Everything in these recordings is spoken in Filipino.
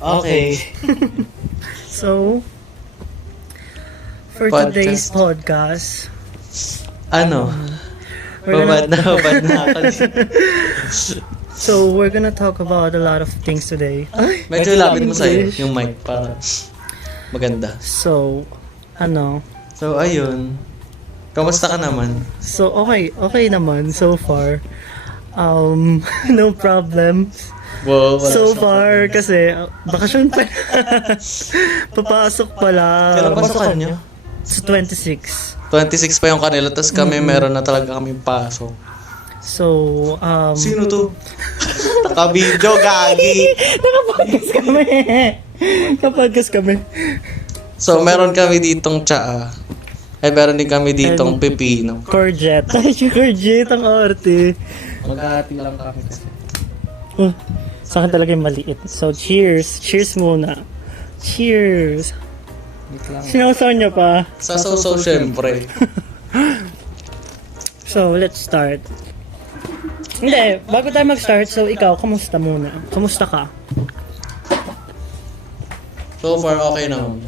Okay. So, for today's podcast, Ano? we're Babad gonna, na ako. so we're gonna talk about a lot of things today. Medyo lapit mo sa'yo yung mic para maganda. So, ano? So, ayun. Kamusta ka naman? So, okay naman so far. No problems. Wow, wala So siyang far, problem. kasi bakasyon pa. Papasok pa lang. Kailan pasukan niyo? Sa 26. 26 pa yung kanila, tapos kami meron na talaga kami pasok. So, Sino to? Taka-video, gagi! Nakapodcast kami. Nakapodcast kami. So, meron kami ditong tsaa. Ay, meron din kami ditong pepino. Courgette. Ay, yung courgette ang arte. Maghahati lang kami kasi. Sa akin talaga yung maliit. So, cheers. Cheers muna. Cheers. Sinausaw niya pa. Sa so syempre. So, let's start. Hindi, bago tayo mag-start, so ikaw, kamusta muna? Kamusta ka? So far, okay naman.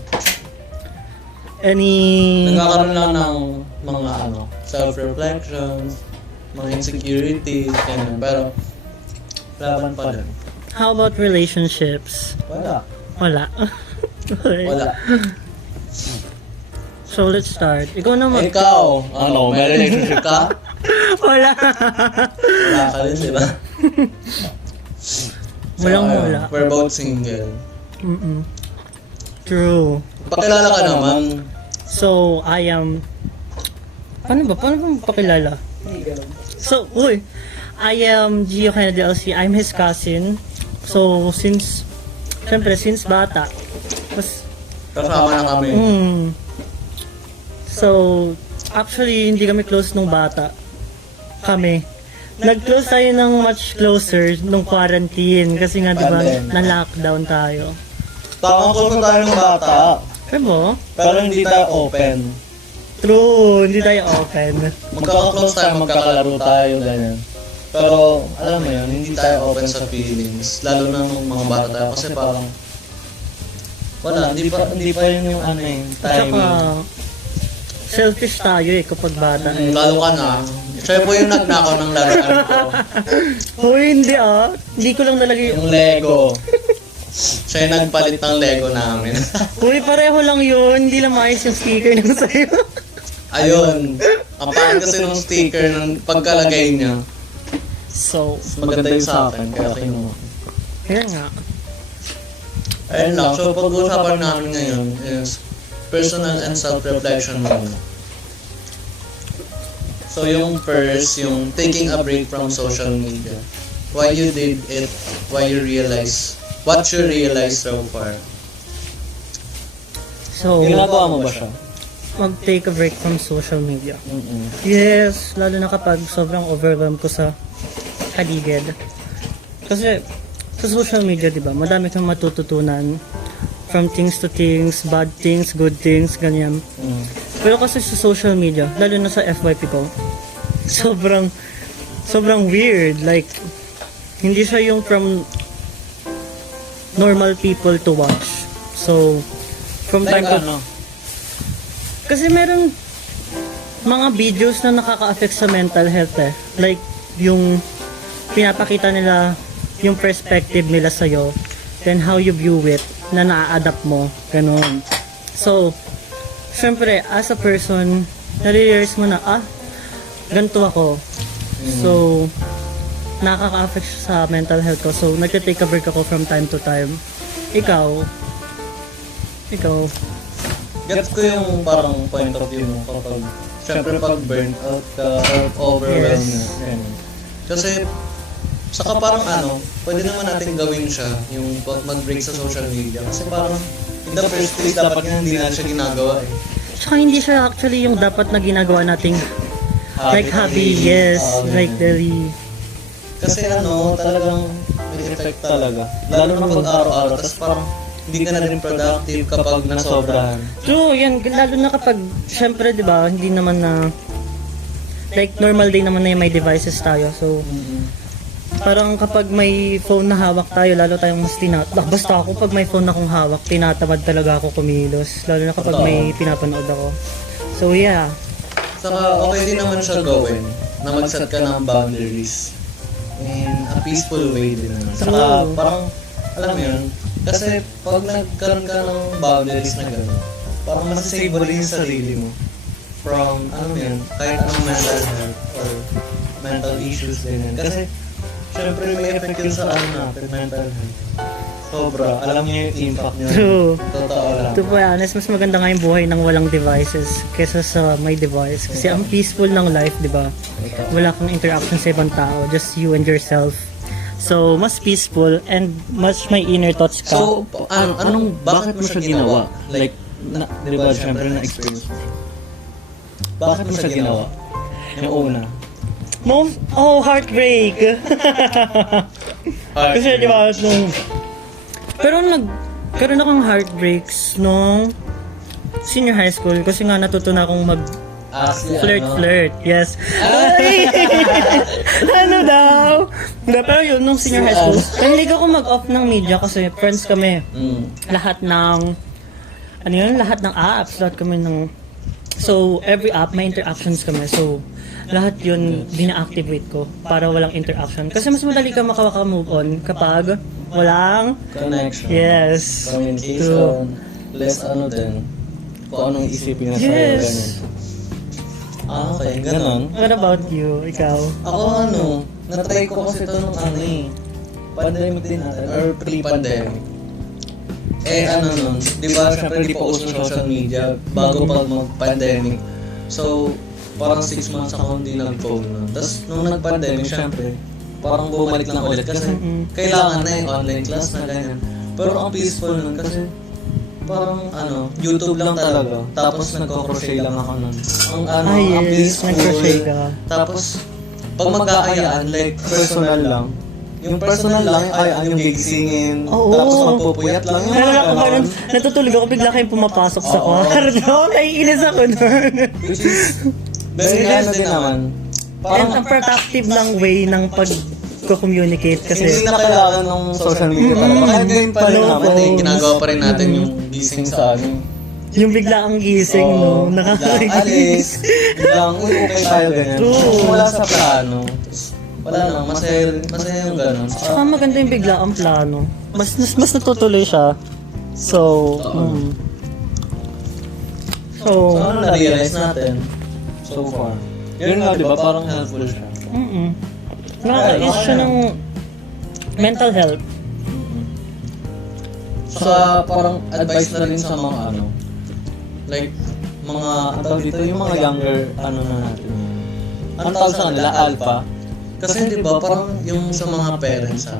Any... Nagkakaroon lang ng mga self-reflections, mga insecurities, ganyan. Pero, laban pa rin. How about relationships? Wala. Wala. Okay. Wala. So, let's start. Ikaw naman. Ikaw, may relationship ka? Wala. Wala ka rin, di ba? Walang ayun, wala. We're both single. Mm-mm. True. Pakilala ka naman. So, I am... Paano ba pakilala? So, I am Gio Kennedy LC. I'm his cousin. So, since bata. Mas, Kasama na kami. So, actually, hindi kami close nung bata. Kami. Nag-close tayo ng much closer nung quarantine. Kasi nga, di ba, na-lockdown tayo. Tamang close na tayo ng bata. Diba? Pero hindi tayo open. True, hindi tayo open. Magkaka-close tayo, magkakalaro tayo, ganyan. Pero, alam mo yun, hindi tayo open sa feelings. Lalo na nung mga bata tayo. Kasi parang, wala, hindi pa yun yung Tsaka, timing. selfish tayo kapag bata. Lalo ka na. Siya po yung nagnakaw ng laruan ko. Hindi Hindi ko lang nalagay. Yung Lego. Siya yung nagpalit ng Lego namin. Pareho lang yun. Hindi lang maayos yung sticker nung sa'yo. Ayun. Ang pangit kasi ng sticker ng pagkalagay niya. So, Maganda yung sa akin, kaya kinuha. kaya nga. Ayun lang, so pag-uusapan namin ngayon is personal and self-reflection muna. So yung first, yung taking a break from social media. Why you did it, why you realize, what you realize so far. So, Ginagawa mo ba siya? mag-take a break from social media. Yes, lalo na kapag sobrang overwhelmed ko sa paligid. Kasi sa social media, di ba, madami kang matututunan from things to things, bad things, good things, ganyan. Pero kasi sa social media, lalo na sa FYP ko, sobrang weird. Like, hindi siya yung from normal people to watch. So, from time to... Kasi meron mga videos na nakaka-affect sa mental health eh. Like, yung pinapakita nila yung perspective nila sa'yo, then how you view it, na na-adapt mo, ganun. So, syempre, as a person, nare-realize mo na, ganito ako. So, nakaka-affect siya sa mental health ko. So, nagte-take a break ako from time to time. Ikaw, Gets ko yung parang point of view mo kapag, syempre pag burnt out ka, or overwhelmed na. Kasi, saka parang pwede naman natin gawin siya, yung mag-break sa social media. Kasi parang, in the first place, dapat nga hindi na siya ginagawa eh. Tsaka hindi siya actually yung dapat na ginagawa nating like hobby, yes, like daily. Kasi talagang may effect talaga. Lalo na pag araw-araw, tapos parang hindi ka na rin productive kapag nasobrahan. True, yan, lalo na kapag, syempre, di ba, hindi naman na, like, normal day naman na yung may devices tayo, so, parang kapag may phone na hawak tayo, lalo tayong mas basta ako pag may phone akong hawak, tinatamad talaga ako kumilos. Lalo na kapag may pinapanood ako. So yeah. Saka okay din naman siya gawin na mag-set ka ng boundaries in a peaceful way din naman. Saka True. parang, alam mo yun, kasi pag nagkaroon ka ng boundaries na gano'n, parang masasave mo rin yung sarili mo from, ano mo yun, kahit anong mental health or mental issues din yun. Kasi, syempre may effect yun sa ano natin, mental health. Sobra. Alam niyo yung impact niya. True. Totoo lang. To be honest, mas maganda nga yung buhay ng walang devices kesa sa may device. Kasi ang peaceful ng life, di ba? Wala kang interaction sa ibang tao, just you and yourself. So, mas peaceful and mas may inner thoughts ka. So, bakit mo siya ginawa? Like, di ba, syempre na-experience mo siya. Bakit mo siya ginawa? Yung una. Heartbreak! Kasi di ba, nagkaroon akong heartbreaks nung senior high school kasi nga natutunan akong flirt. Yes. Ay! Ano daw? Pero yun, nung senior high school, hindi ako mag-off ng media kasi friends kami. Lahat ng apps, lahat kami ng... So, every app, may interactions kami. So, lahat yun, dina-activate ko para walang interaction. Kasi mas madali ka makaka-move on kapag walang... Connection. Yes. Communication. Less ano din. Kung anong isipin na sa'yo. Yes. Okay, ganon. What about you? Ikaw? Ako na-try ko kasi ito nung pandemic din natin, or pre-pandemic. Di ba, syempre di pa uso social media bago pa mag-pandemic. So, parang 6 months ako hindi nag-phone nun. Tapos, nung nag-pandemic, syempre, parang bumalik lang ulit kasi kailangan na yung online class na ganyan. Pero ang peaceful nun kasi parang YouTube lang talaga. Tapos nagko-crochet lang ako nun. Ang yes, peaceful. nag-crochet ka. Tapos, pag magkaayaan, like personal lang. Yung personal lang, yung gigisingin. Oo. Tapos magpupuyat lang. Ako ba nun, natutulog ako, bigla kayong pumapasok sa kwarto. Naiinis ako nun. Which is, very nice din naman. And ang productive lang way ng pag-communicate Hindi kasi na kailangan ng social media talaga. Kahit ngayon pa rin naman ginagawa pa rin natin yung gising sa yung bigla ang gising, no? Biglang alis, biglang, okay tayo ganyan. True. Wala sa plano. Wala lang, masaya yung gano'n. Saka maganda yung bigla ang plano. Mas natutuloy siya. So, So, ano na-realize natin so far? Yun nga, di ba? Parang helpful siya. nakaka-is siya ng mental health. Saka parang advice na rin sa mga like, mga, ang tawag dito, yung mga younger, na natin. Ang tawag sa kanila, alpha. Kasi di ba, parang yung sa mga parents,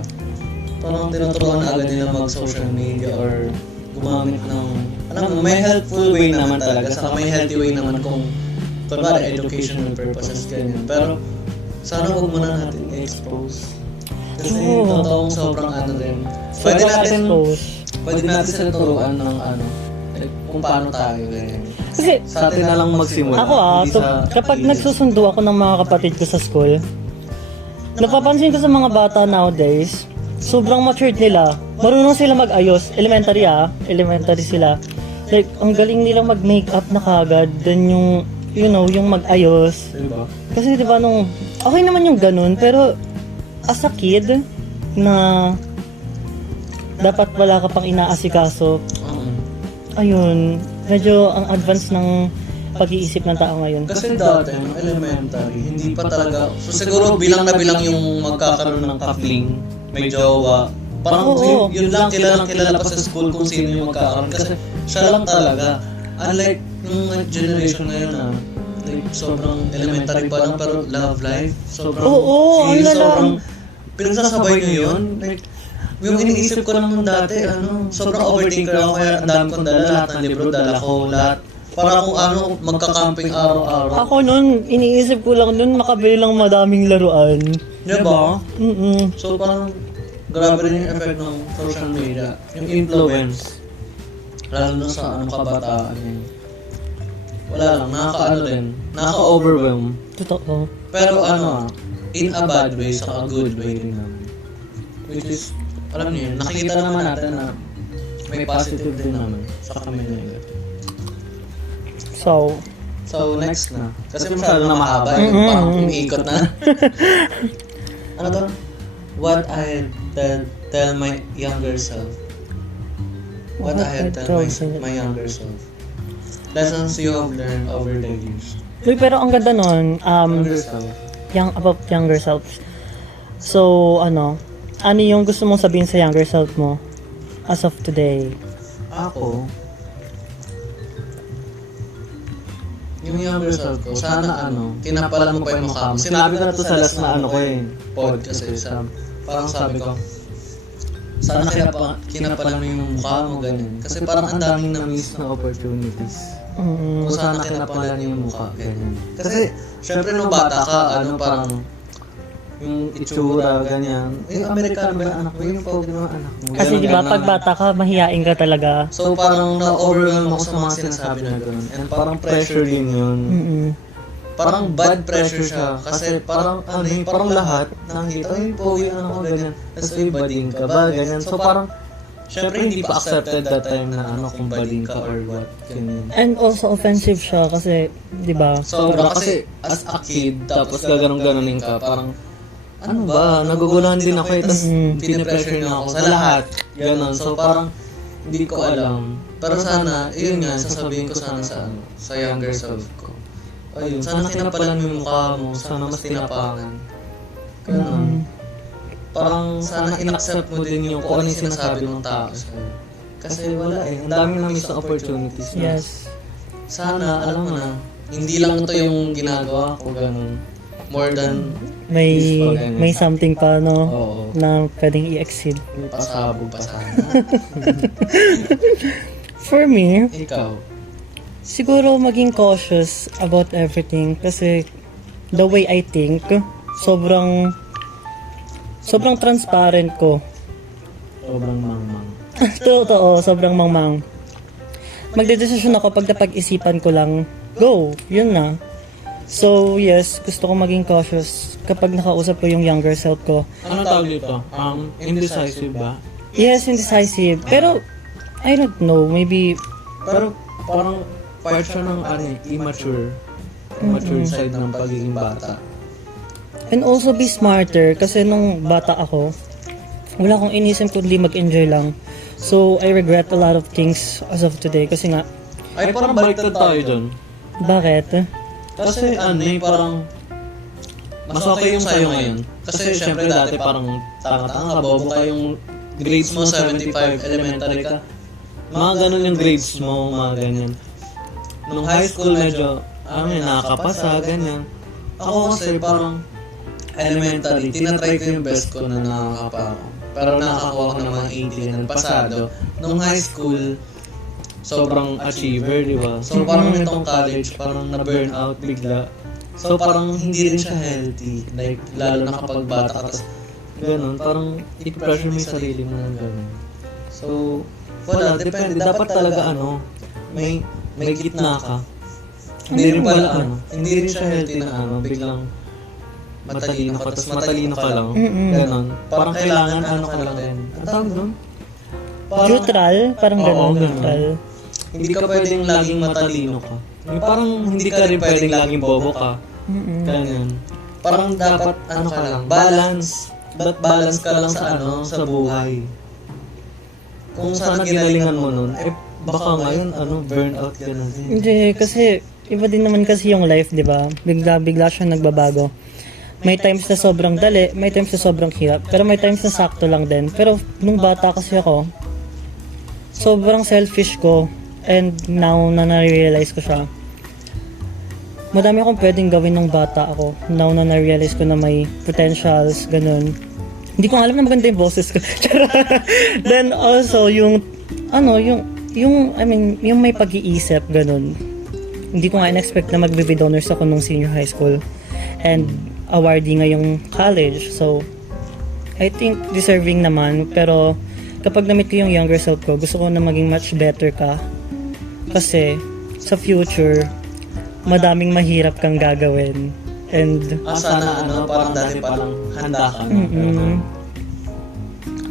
parang tinuturuan na agad nila mag-social media or gumamit ng, may helpful way naman talaga, saka may healthy way naman kung, kunwari, educational purposes, ganyan. Pero, sana huwag muna natin i-expose. Kasi totoong sobrang rin. Pwede natin sila turuan ng like, kung paano tayo, ganyan. Kasi, Sa atin na lang magsimula. ako kapag nagsusundo ako ng mga kapatid ko sa school, napapansin ko sa mga bata nowadays, sobrang matured nila. Marunong sila mag-ayos. Elementary sila. Like, ang galing nila mag-makeup na kagad. Then yung, yung mag-ayos. Diba? Kasi diba okay naman yung ganun, pero as a kid, na dapat wala ka pang inaasikaso, ayun, medyo ang advance ng pag-iisip ng tao ngayon. Kasi dati, nung elementary, hindi pa talaga, so siguro bilang na bilang yung magkakaroon ng kapling, may jowa. Parang yun lang, kilala pa sa school kung sino yung magkakaroon. Kasi siya lang talaga. Unlike yung generation ngayon like sobrang elementary pa lang pero love life, sobrang sobrang pinagsasabay nyo yun. Like, yung iniisip ko lang nung dati, sobrang overthinker ako kaya ang dami kong dala, lahat ng libro, dala ko, lahat. Para kung magka-camping araw-araw. Ako nun, iniisip ko lang nun, makabili lang madaming laruan. Diba? So parang, grabe rin yung effect ng social media. Yung influence. Lalo na sa kabataan yun. Wala lang, nakaka-overwhelm. Totoo. Pero in a bad way, sa a good way rin naman. Which is, alam niyo yun, nakikita naman natin na may positive din naman sa kami na yun. So, next na. Kasi masyado na mahaba yun, parang umiikot na. Ano to? What I tell my younger self. What I tell my younger self. Lessons you have learned over the years. Uy, pero ang ganda nun, Younger self. about younger self. So, ano yung gusto mong sabihin sa younger self mo as of today? Ako, yung younger self ko, sana kinapalan mo pa yung mukha mo. Sinabi ko na to sa last na ko pod kasi parang sabi ko, sana kinapalan mo yung mukha mo, ganyan. Kasi parang ang daming na-miss na opportunities. Kung sana kinapalan yung mukha, ganyan. Kasi, syempre nung bata ka, parang yung itsura, ganyan. Yung Amerikano ba yung anak mo? Yung pogi ng anak mo. Kasi di ba pag bata ka, mahihain ka talaga. So parang na-overwhelm ako sa mga sinasabi na gano'n. And parang pressure din yun. Parang bad pressure siya. Kasi parang parang lahat nakita, yung pogi yung anak ko, ganyan. Tapos bading ka ba, ganyan. So parang, syempre hindi pa accepted that time na kung bading ka or what. Ganyan. And also offensive siya kasi, di ba? Sobra kasi as a kid, tapos gaganong-ganonin ka, parang, ano ba, naguguluhan din ako eh, tapos pinipressure niya ako sa lahat. Ganon. So parang, hindi ko alam. Pero sana, yun nga, sasabihin ko sana sa younger self ko. Ayun, sana kinapalan mo yung mukha mo, sana mas tinapangan. Ganon. Parang sana in-accept mo din yung kung ano yung sinasabi ng tao sa'yo. Kasi wala ang daming na-miss na opportunities. Yes. Sana, alam mo na, hindi lang ito yung ginagawa ko, ganon. More than may something pa, no? Oo. Na pwedeng i-exceed. May pasabog pa sana. For me, Ikaw. siguro maging cautious about everything kasi the way I think, sobrang transparent ko. Sobrang mangmang. Totoo, sobrang mangmang. Magdedesisyon ako pag napag-isipan ko lang, go, yun na. So, yes, gusto ko maging cautious kapag nakausap ko yung younger self ko. Ano tawag dito? Indecisive ba? Yes, indecisive. Pero, I don't know, maybe, Pero parang part siya ng immature. Immature side ng pagiging bata. and also be smarter kasi nung bata ako, wala akong inisip kundi mag-enjoy lang. So, I regret a lot of things as of today kasi nga, Ay, parang baliktad tayo dun. bakit? Kasi parang mas okay yung sa'yo ngayon. Kasi syempre dati parang tanga-tanga, bobo ka yung grades mo, 75, elementary ka. Mga ganun yung grades mo, mga ganyan. Nung high school medyo, nakakapasa, ganyan. Ako kasi parang elementary, tinatry ko yung best ko na nakakapa ako. Pero nakakuha ko ng mga 80 ng pasado. Nung high school, sobrang achiever, di ba? So parang nitong college, parang na-burn out bigla. So parang hindi rin siya healthy. Like, lalo na kapag bata ka, tapos ganun, parang i-pressure mo yung sarili mo ng ganun. So, wala, depende. Dapat talaga may gitna ka. Hindi rin pala hindi rin siya healthy na biglang matalino ka, tapos matalino ka lang. Ganon. Parang kailangan ka lang din. Ang tawag doon? Neutral? Parang Oo, gano'n, ganun. neutral. Hindi ka pwedeng laging matalino ka. Parang hindi ka rin pwedeng laging bobo ka. Ganyan. Parang dapat ka lang, balance. Dapat balance ka lang sa buhay. Kung sana ginalingan mo nun, baka ngayon, burnout ka na din. Hindi, kasi iba din naman kasi yung life, di ba? Bigla siya nagbabago. May times na sobrang dali, may times na sobrang hirap, pero may times na sakto lang din. Pero nung bata kasi ako, sobrang selfish ko, and now na na-realize ko siya. Madami akong pwedeng gawin nung bata ako. Now na na-realize ko na may potentials, ganun. Hindi ko alam na maganda yung boses ko. Then also, yung may pag-iisip, ganun. Hindi ko nga in-expect na mag-BB donors ako nung senior high school. And awardee ngayong college. So, I think deserving naman. Pero, kapag na-meet ko yung younger self ko, gusto ko na maging much better ka. Kasi, sa future, madaming mahirap kang gagawin. And, Sana parang dati parang handa ka na.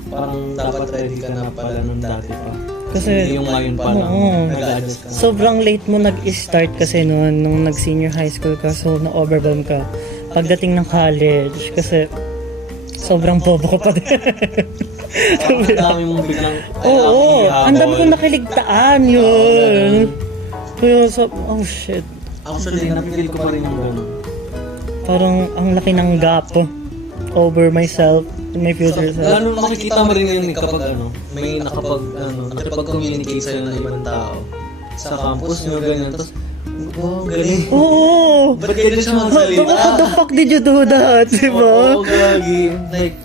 Parang dapat ready ka na pala nung dati pa. kasi, Yung ngayon parang nag-adjust ka na. sobrang late mo nag-start kasi noon, nung nag-senior high school ka, so na-overwhelm ka. Pagdating ng college, kasi sobrang bobo ka pa din. Parang ang dami mong biglang Oo, ang dami kong nakiligtaan yun. Kaya oh shit. Actually, napipil ko pa rin yung gano'n. Parang ang laki ng gap over myself and my future self. Lalo makikita mo rin yun kapag may nakipag-communicate sa'yo ng ibang tao sa campus nyo, ganyan. Tapos, wow, galing. Oo! Ba't ganyan siya magsalita? How the fuck did you do that? Diba? Oo, gagi. Like,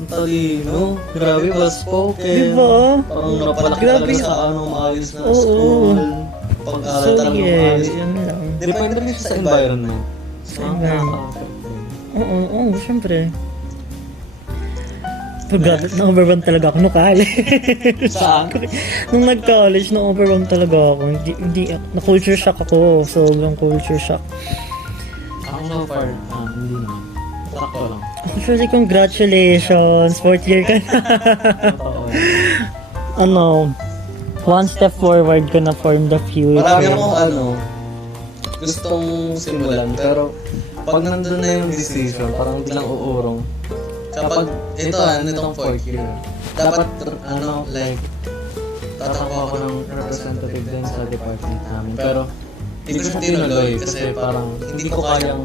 ang talino. Grabe, well-spoken. Diba? Parang napalaki Grabe. talaga sa maayos na Oo. school. Pag-aral So talaga yes, maayos. yun lang. Depende rin sa environment. Sa environment. Oo, syempre. Grabe, na-overwhelm talaga ako nung college. Saan? Nung nag-college, na-overwhelm talaga ako. Na-culture shock ako. Sobrang culture shock. Ako so far, hindi naman. Sakto lang. Actually, congratulations! 4th year ka na. One step forward ka na form the future. Marami akong gustong simulan, pero pag nandun na yung decision, parang bilang uurong. Kapag itong 4th year, dapat tatakbo ako ng representative din sa department namin. Pero hindi ko siya tinuloy kasi parang hindi ko kayang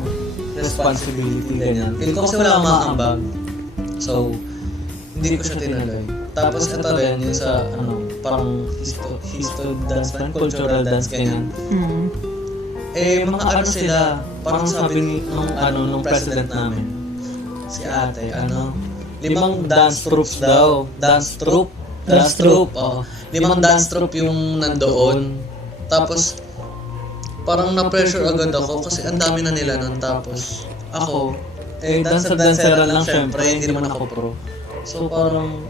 responsibility ganyan. Feel ko kasi wala akong maambag. So, hindi ko siya tinuloy. Tapos ito rin yung sa parang histo dance band, cultural dance ganyan. Mga sila, parang sabi nung president namin, si ate, 5 dance troops daw. Dance troupe. Oo. 5 dance troupe yung nandoon. Tapos, parang na-pressure agad ako kasi ang dami na nila nun. Tapos, ako, dancer-danceran lang syempre, hindi naman ako pro. So, parang,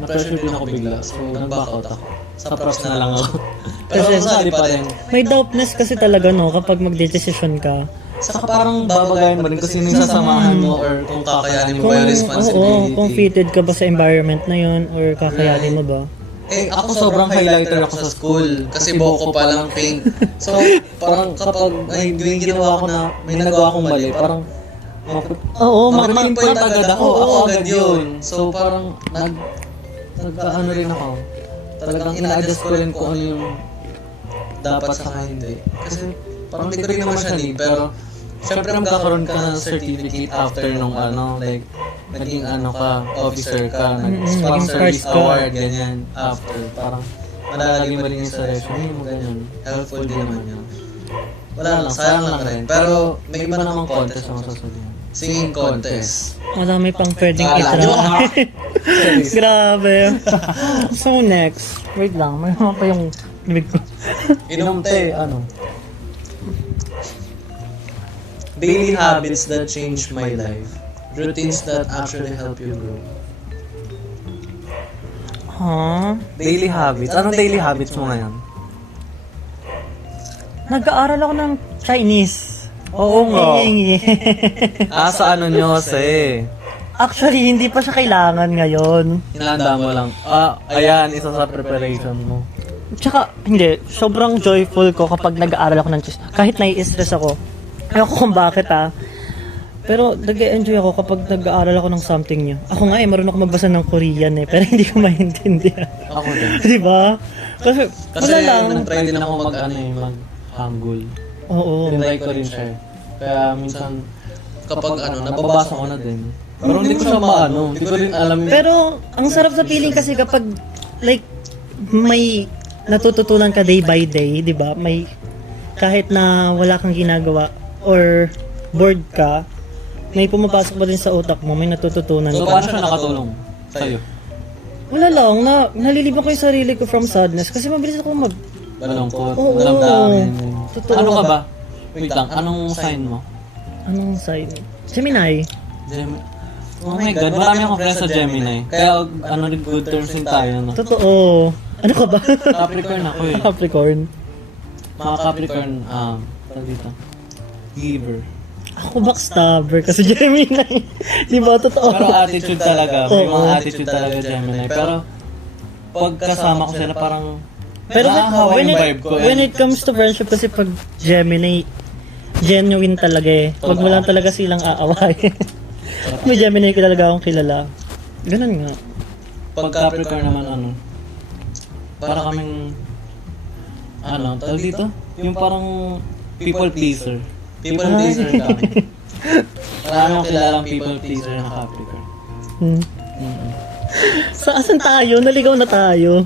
na-pressure din ako bigla. So, nag-back out ako. Sa props na lang ako. Pero sasali pa rin. May doubtness kasi talaga kapag magde-decision ka. Saka parang babagayin mo rin kung sino yung sasamahan mo or kung kakayanin mo ba yung responsibility. Kung fitted ka ba sa environment na yun or kakayanin mo ba? Ako sobrang highlighter ako sa school kasi buhok ko pa lang pink. So, parang kapag yung ginawa ko na may nagawa akong mali, parang mag-pinpoint agad ako agad yun. So, parang nag-ano rin ako. Talagang ina-adjust ko rin kung ano yung dapat sa hindi. Kasi parang hindi ko rin naman siya need, pero syempre magkakaroon ka ng certificate after nung naging officer ka, parang service award, ganyan, after. Parang madalagay mo rin yung sa resume mo, ganyan. Helpful din naman yun. Wala lang, sayang lang rin. Pero may iba namang contest ang sasabihin. Singing contest. Marami pang pwedeng itry. Grabe. So next, wait lang, may pa yung bibig ko. Inom te, Daily habits that changed my life. Routines that actually help you grow. Daily habits? Anong daily habits mo ngayon? Nag-aaral ako ng Chinese. Oo nga. Hingi. Sa ano nyo kasi? Actually, hindi pa siya kailangan ngayon. Hinanda mo lang. Ayan, isa sa preparation mo. Tsaka, hindi. Sobrang joyful ko kapag nag-aaral ako ng Chinese. Kahit nai-stress ako. Ayaw ko kung bakit Pero nag-enjoy ako kapag nag-aaral ako ng something new. Ako nga marunong ako magbasa ng Korean pero hindi ko maintindihan. Ako din. Di ba? Kasi wala lang. nag-try din ako mag-Hangul. Oo. Tinry ko rin siya. Kaya minsan, kapag nababasa ko na din. Pero hindi ko siya hindi ko rin alam yung... Pero, ang sarap sa feeling kasi kapag, may natututunan ka day by day, di ba? May, kahit na wala kang ginagawa, or bored ka, may pumapasok pa din sa utak mo, may natututunan So, ka. paano siya nakatulong sa'yo? Wala lang, naliliban ko yung sarili ko from sadness kasi mabilis ako Malungkot, Oo. damdamin. Totoo. Ano ka ba? Wait lang, anong sign mo? Anong sign? Gemini. Oh my God, marami akong friends sa Gemini. Kaya good terms din tayo, no? Totoo. Ano ka ba? Capricorn ako eh. Capricorn. Mga Capricorn, tawag dito, giver. Ako backstabber kasi Gemini. Di ba? Totoo. Pero attitude talaga. May Oo. mga attitude talaga Gemini. Pero pag kasama ko sila parang Pero nakakahawa when yung it, vibe ko. when it comes to friendship kasi pag Gemini, genuine talaga eh. Pag wala talaga silang aaway. May Gemini talaga akong kilala. Ganun nga. Pag Capricorn naman ano, para kaming tawag dito? Yung parang people pleaser. People pleaser kami. Marami akong kilalang people pleaser na Capricorn. Hmm. Saan tayo? Naligaw na tayo.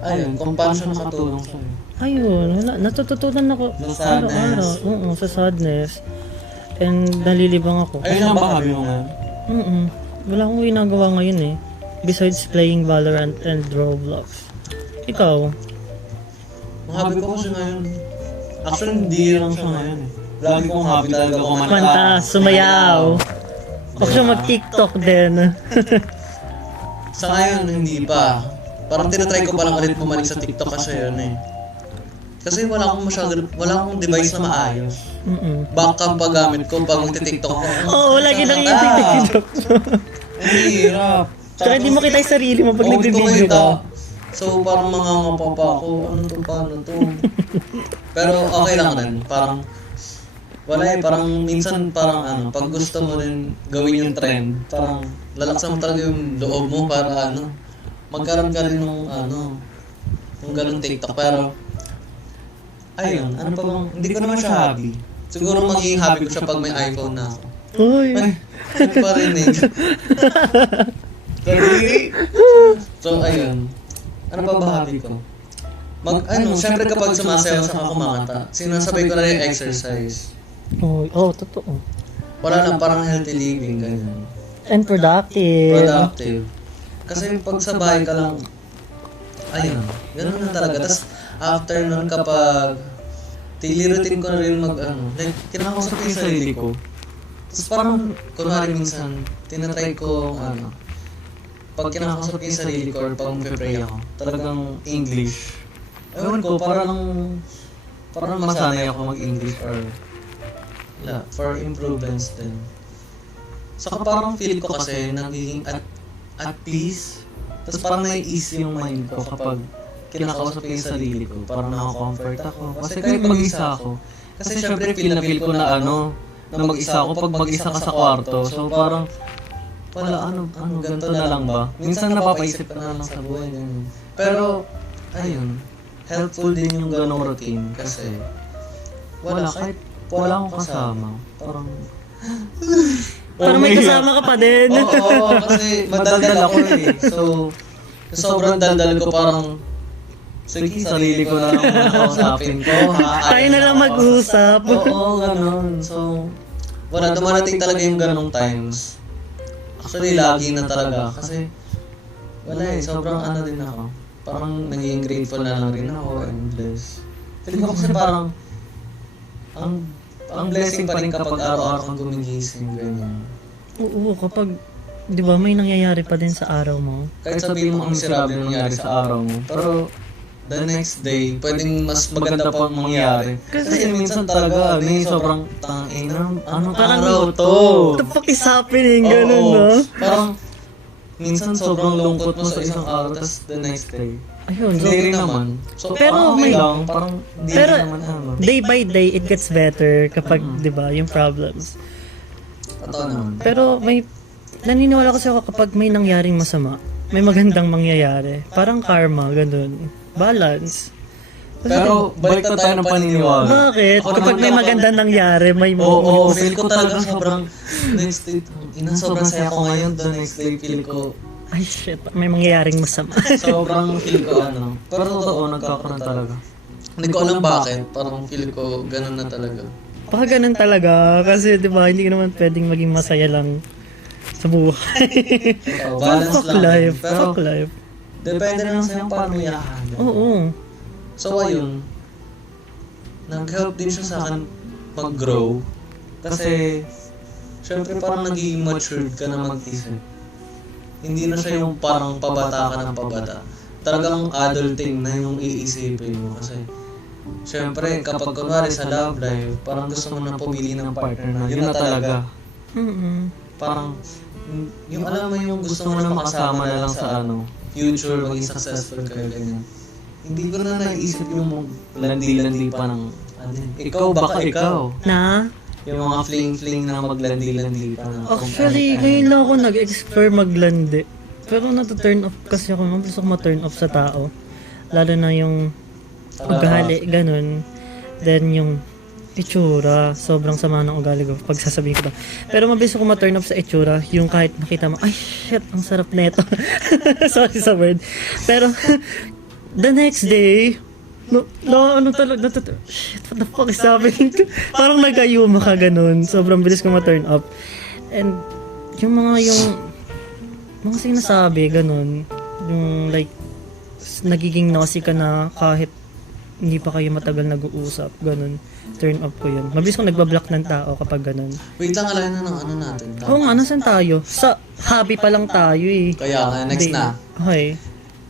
Ayun, kung paano siya nakatulong. Nakatulong sa'yo. Ayun, wala. Natututunan ako Sa sadness. araw-araw. Oo, sa sadness. And nalilibang ako. Ayun Ayun ang bahabi mo ngayon. Wala akong ginagawa ngayon eh. Besides playing Valorant and Roblox. Ikaw? Ang hobby ko kasi ngayon. Actually, hindi lang siya ngayon eh. Lagi kong hobby talaga kumanta. Manta, sumayaw. Huwag siya mag-TikTok din. Sa ngayon, hindi pa. Parang tinatry ko pa lang ulit bumalik sa TikTok kasi yun eh. Kasi wala akong device na maayos. Backup pa gamit ko pag magti-TikTok ko. Oo, lagi nakikita-TikTok. Ang hirap. Tsaka hindi mo kita yung sarili mo pag Oo, nag-video ito ka. So parang mangangapa pa ako, ano to, paano to? Pero okay lang rin, parang wala eh, parang minsan parang pag gusto mo rin gawin yung trend, parang lalaksan mo talaga yung loob mo para magkaroon ka rin ng ng ganung TikTok. Pero ayun, ano pa bang, hindi ko naman siya hobby. Siguro magiging hobby ko siya pag may iPhone na ako. Uy. Ay, parinig. So ayun, ano pa ba hobby ko? Syempre kapag sumasayaw sa kumakanta, sinasabay ko na rin yung exercise. Totoo. Wala lang, parang healthy living, ganyan. And productive. Productive. Kasi pag sa bahay ka lang, ayun, ganun na talaga. Tapos after nun kapag daily routine ko na rin like, kinakausap ko yung sarili ko. Tapos parang, kunwari minsan, tinatry ko, pag kinakausap ko yung sarili ko or pag mag-pray ako, talagang English. Ewan ko, parang masanay ako mag-English or for improvements din. Saka parang feel ko kasi nagiging at peace. Tapos parang nai-ease yung mind ko kapag kinakausap ko yung sarili ko. Parang nako-comfort ako. Kasi kahit mag-isa ako. Kasi syempre feel ko na na mag-isa ako pag mag-isa ka sa kwarto. So parang wala, ganito na lang ba? Minsan napapaisip ka na lang sa buhay. Ganyan. Pero, ayun, helpful din yung ganong routine kasi kahit wala akong kasama. Parang may kasama ka pa din. Oo, kasi madaldal ako eh. So, sobrang daldal ko parang, sige, sarili ko na lang makausapin ko. Tayo na lang mag-usap. Oo, ganun. So, wala, dumarating talaga yung ganong times. Actually, lagi na talaga. Kasi, wala eh, sobrang din ako. Parang naging grateful na lang rin ako and blessed. Feeling ko kasi parang, ang blessing pa rin kapag araw-araw kang gumigising, ganyan. Oo, kapag, di ba, may nangyayari pa din sa araw mo. Kahit sabihin mo ang miserable nangyari sa araw mo, pero the next day, pwedeng mas maganda pa mangyari. Kasi minsan talaga, sobrang anong araw to? What the fuck is happening? Ganun, no? Parang, minsan sobrang lungkot mo sa isang araw, tapos the next day. Ayun. Hindi rin naman. So, Pero okay may- lang, parang hindi Pero, naman day by day, it gets better kapag, di ba, yung problems. Totoo naman. Pero naniniwala kasi ako kapag may nangyaring masama, may magandang mangyayari. Parang karma, ganun. Balance. Pero balik na tayo ng paniniwala. Bakit? Ako Kapag naman may ako- magandang nangyari, may Oo, feel ko talaga sobrang next day, sobrang saya ko ngayon, the next day feel ko, Ay shit, may mangyayaring masama. sobrang feel ko Pero totoo, nagkakaroon talaga. Hindi ko alam bakit, parang feel ko ganun na talaga. Baka ganun talaga, kasi di ba, hindi ka naman pwedeng maging masaya lang sa buhay. Balance Fuck lang. life, Pero, fuck life. depende na lang sa'yo paano mo i-handle. Oo. So, ayun. Nag-help din siya sa akin mag-grow. Kasi, syempre parang nagiging matured ka na mag-isip. Hindi na siya yung parang pabata ka ng pabata. Talagang adulting na yung iisipin mo. Kasi, syempre, kapag kunwari sa love life, parang gusto mo na pumili ng partner na yun na talaga. Parang, yung alam mo yung gusto mo na makasama na lang sa future, maging successful kayo, ganyan. Hindi ko na naisip yung landi-landi pa ng, ikaw, baka ikaw. Na? Yung mga fling-fling na maglandi-landi pa na. Actually, ngayon lang ako nag-explore maglandi. Pero nata-turn off kasi ako. Mabilis ako ma-turn off sa tao. Lalo na yung ugali, ganun. Then yung itsura. Sobrang sama ng ugali ko pag sasabihin ko ba. Pero mabilis ako ma-turn off sa itsura. Yung kahit makita mo, ay shit, ang sarap neto. Sorry sa word. Pero the next day, shit, what the fuck is happening? Parang nag-ayuma ka ganun. Sobrang bilis ko ma-turn up. And yung mga sinasabi, ganun. Yung like, nagiging nosy ka na kahit hindi pa kayo matagal nag-uusap, ganun. Turn up ko yun. Mabilis ko nagbablock ng tao kapag ganun. Wait lang, alay na ng natin. Oo nga, nasan tayo? Sa hobby pa lang tayo eh. Kaya nga, next na. Okay.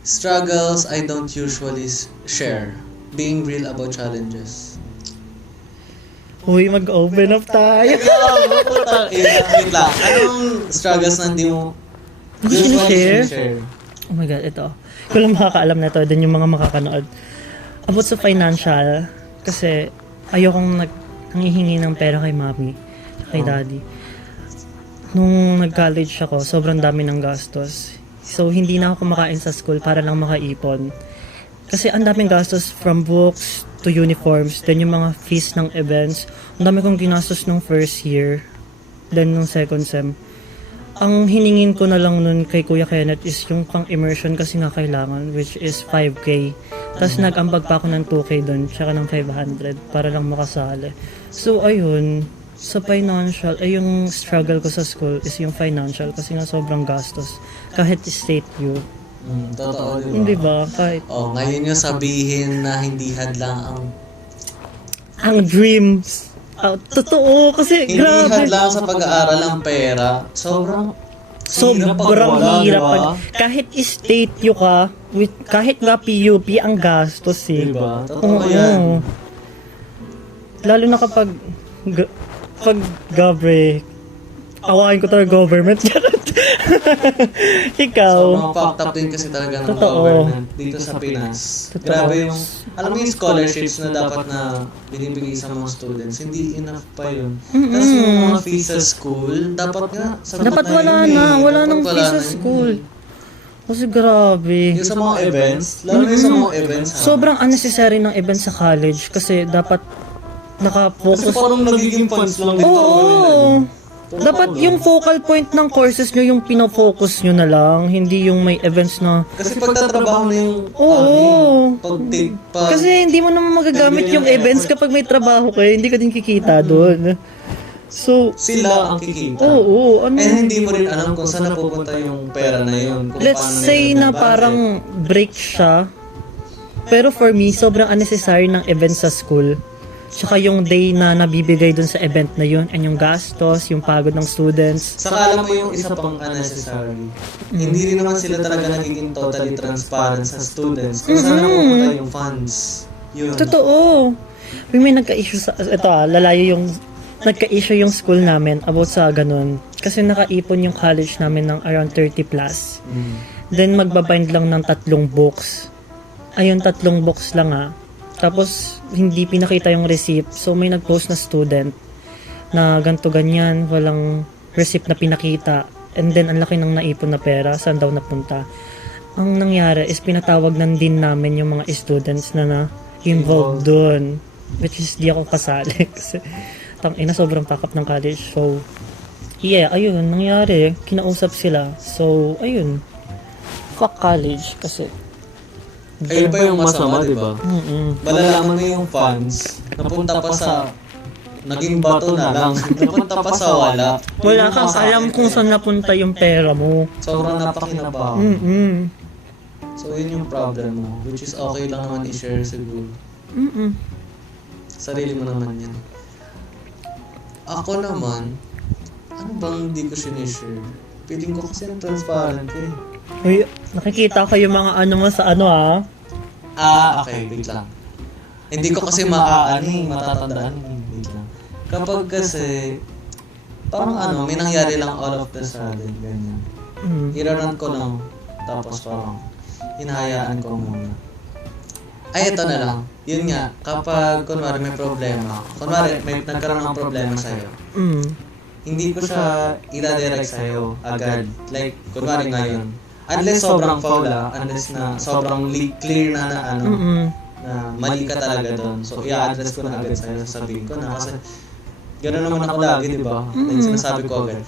Struggles I don't usually share. Being real about challenges. Uy, mag-open up tayo. Wait lang. Anong struggles na hindi mo Hindi usually share? Oh my God, ito. Ko lang makakaalam na ito. Then yung mga makakanood. About sa financial, kasi ayokong nanghihingi ng pera kay mami, kay daddy. Nung nag-college ako, sobrang dami ng gastos. So, hindi na ako kumakain sa school para lang makaipon. Kasi ang daming gastos from books to uniforms, then yung mga fees ng events. Ang dami kong ginastos nung first year, then nung second sem. Ang hiningin ko na lang nun kay Kuya Kenneth is yung pang-immersion kasi nga kailangan, which is 5K. Tapos nag-ambag pa ako ng 2K doon, tsaka ng 500 para lang makasali. So ayun, sa financial, yung struggle ko sa school is yung financial kasi nga sobrang gastos. Kahit state U. Totoo, Hindi ba? Kahit ngayon yung sabihin na hindi hadlang ang dreams. Totoo kasi hindi grabe. hadlang sa pag-aaral ang pera. Sobrang Hirap pag kahit state U ka, kahit nga PUP ang gastos eh. Diba? Totoo yan. Lalo na kapag pag gabre, awain ko talaga government. Ikaw. Sobrang fucked up din kasi talaga ng Totoo. government dito sa Pinas. Totoo. Grabe yung, alam mo yung scholarships na dapat na binibigay sa mga students, hindi enough pa yun. Tapos yung mga fees sa school, dapat nga, sagot Dapat na wala yun eh. na, wala Dapat nang wala fee sa na yun. school. Kasi grabe. Yung sa mga events, lalo na yung sa mga events ha. Sobrang unnecessary ng events sa college kasi dapat Kasi naka-focus. parang nagiging fans lang dito. Oo. Dapat yung focal point ng courses nyo yung pinofocus nyo na lang, hindi yung may events na Kasi pagtatrabaho na yung Oo. pag kasi hindi mo naman magagamit yung events kapag may trabaho kayo, hindi ka din kikita doon. So, sila ang kikita. oo, ano? And hindi mo rin alam kung saan napupunta yung pera na yun. Kung Let's paano say nila na nabudget. parang break siya. Pero for me, sobrang unnecessary ng event sa school. Tsaka yung day na nabibigay dun sa event na yun, and yung gastos, yung pagod ng students. Saka alam mo yung isa pang unnecessary. Hindi rin naman sila talaga nagiging totally transparent sa students kung saan napupunta yung funds. Yun. Totoo. May nagka-issue sa, ito lalayo yung, nagka-issue yung school namin about sa ganun. Kasi nakaipon yung college namin ng around 30 plus. Then magbabind lang ng 3 books. Ayun, 3 books lang Tapos, hindi pinakita yung receipt. So, may nag-post na student na ganto ganyan, walang receipt na pinakita. And then, ang laki ng naipon na pera, saan daw napunta. Ang nangyari is pinatawag nan din namin yung mga students na involved dun. Which is, di ako kasali. Kasi, sobrang pakap ng college. So, yeah, ayun, nangyari. Kinausap sila. So, ayun. Fuck college. Kasi, Ayun pa yung masama, di ba? mm-mm. Malalaman mo yung funds, napunta pa sa naging bato na lang. Napunta pa sa wala. Wala kang alam kung saan napunta yung pera mo. Sobrang napakinabaho. Mm-mm. So, yun yung problem mo. Which is okay lang naman i-share siguro. Mm-mm. Sarili mo naman yan. Ako naman, ano bang hindi ko sinishare? Feeling ko kasi transparent eh. Uy, nakikita ko yung mga ano mo sa ano Okay, wait lang. Hindi ko kasi matatandaan. Hindi lang. Kapag kasi, parang may nangyari lang all of the sudden, ganyan. Iraran ko lang, tapos parang hinahayaan ko muna. Ay, ito na lang. Yun nga, kapag kunwari may problema, kunwari may nagkaroon ng problema sa'yo, hindi ko siya ida-direct sa'yo agad. Like, kunwari ngayon. Unless sobrang foul unless na sobrang clear na na mali ka talaga doon. So, i-address ko na agad sa'yo. Sasabihin ko na kasi gano'n naman ako lagi, di ba? Like, sinasabi ko agad.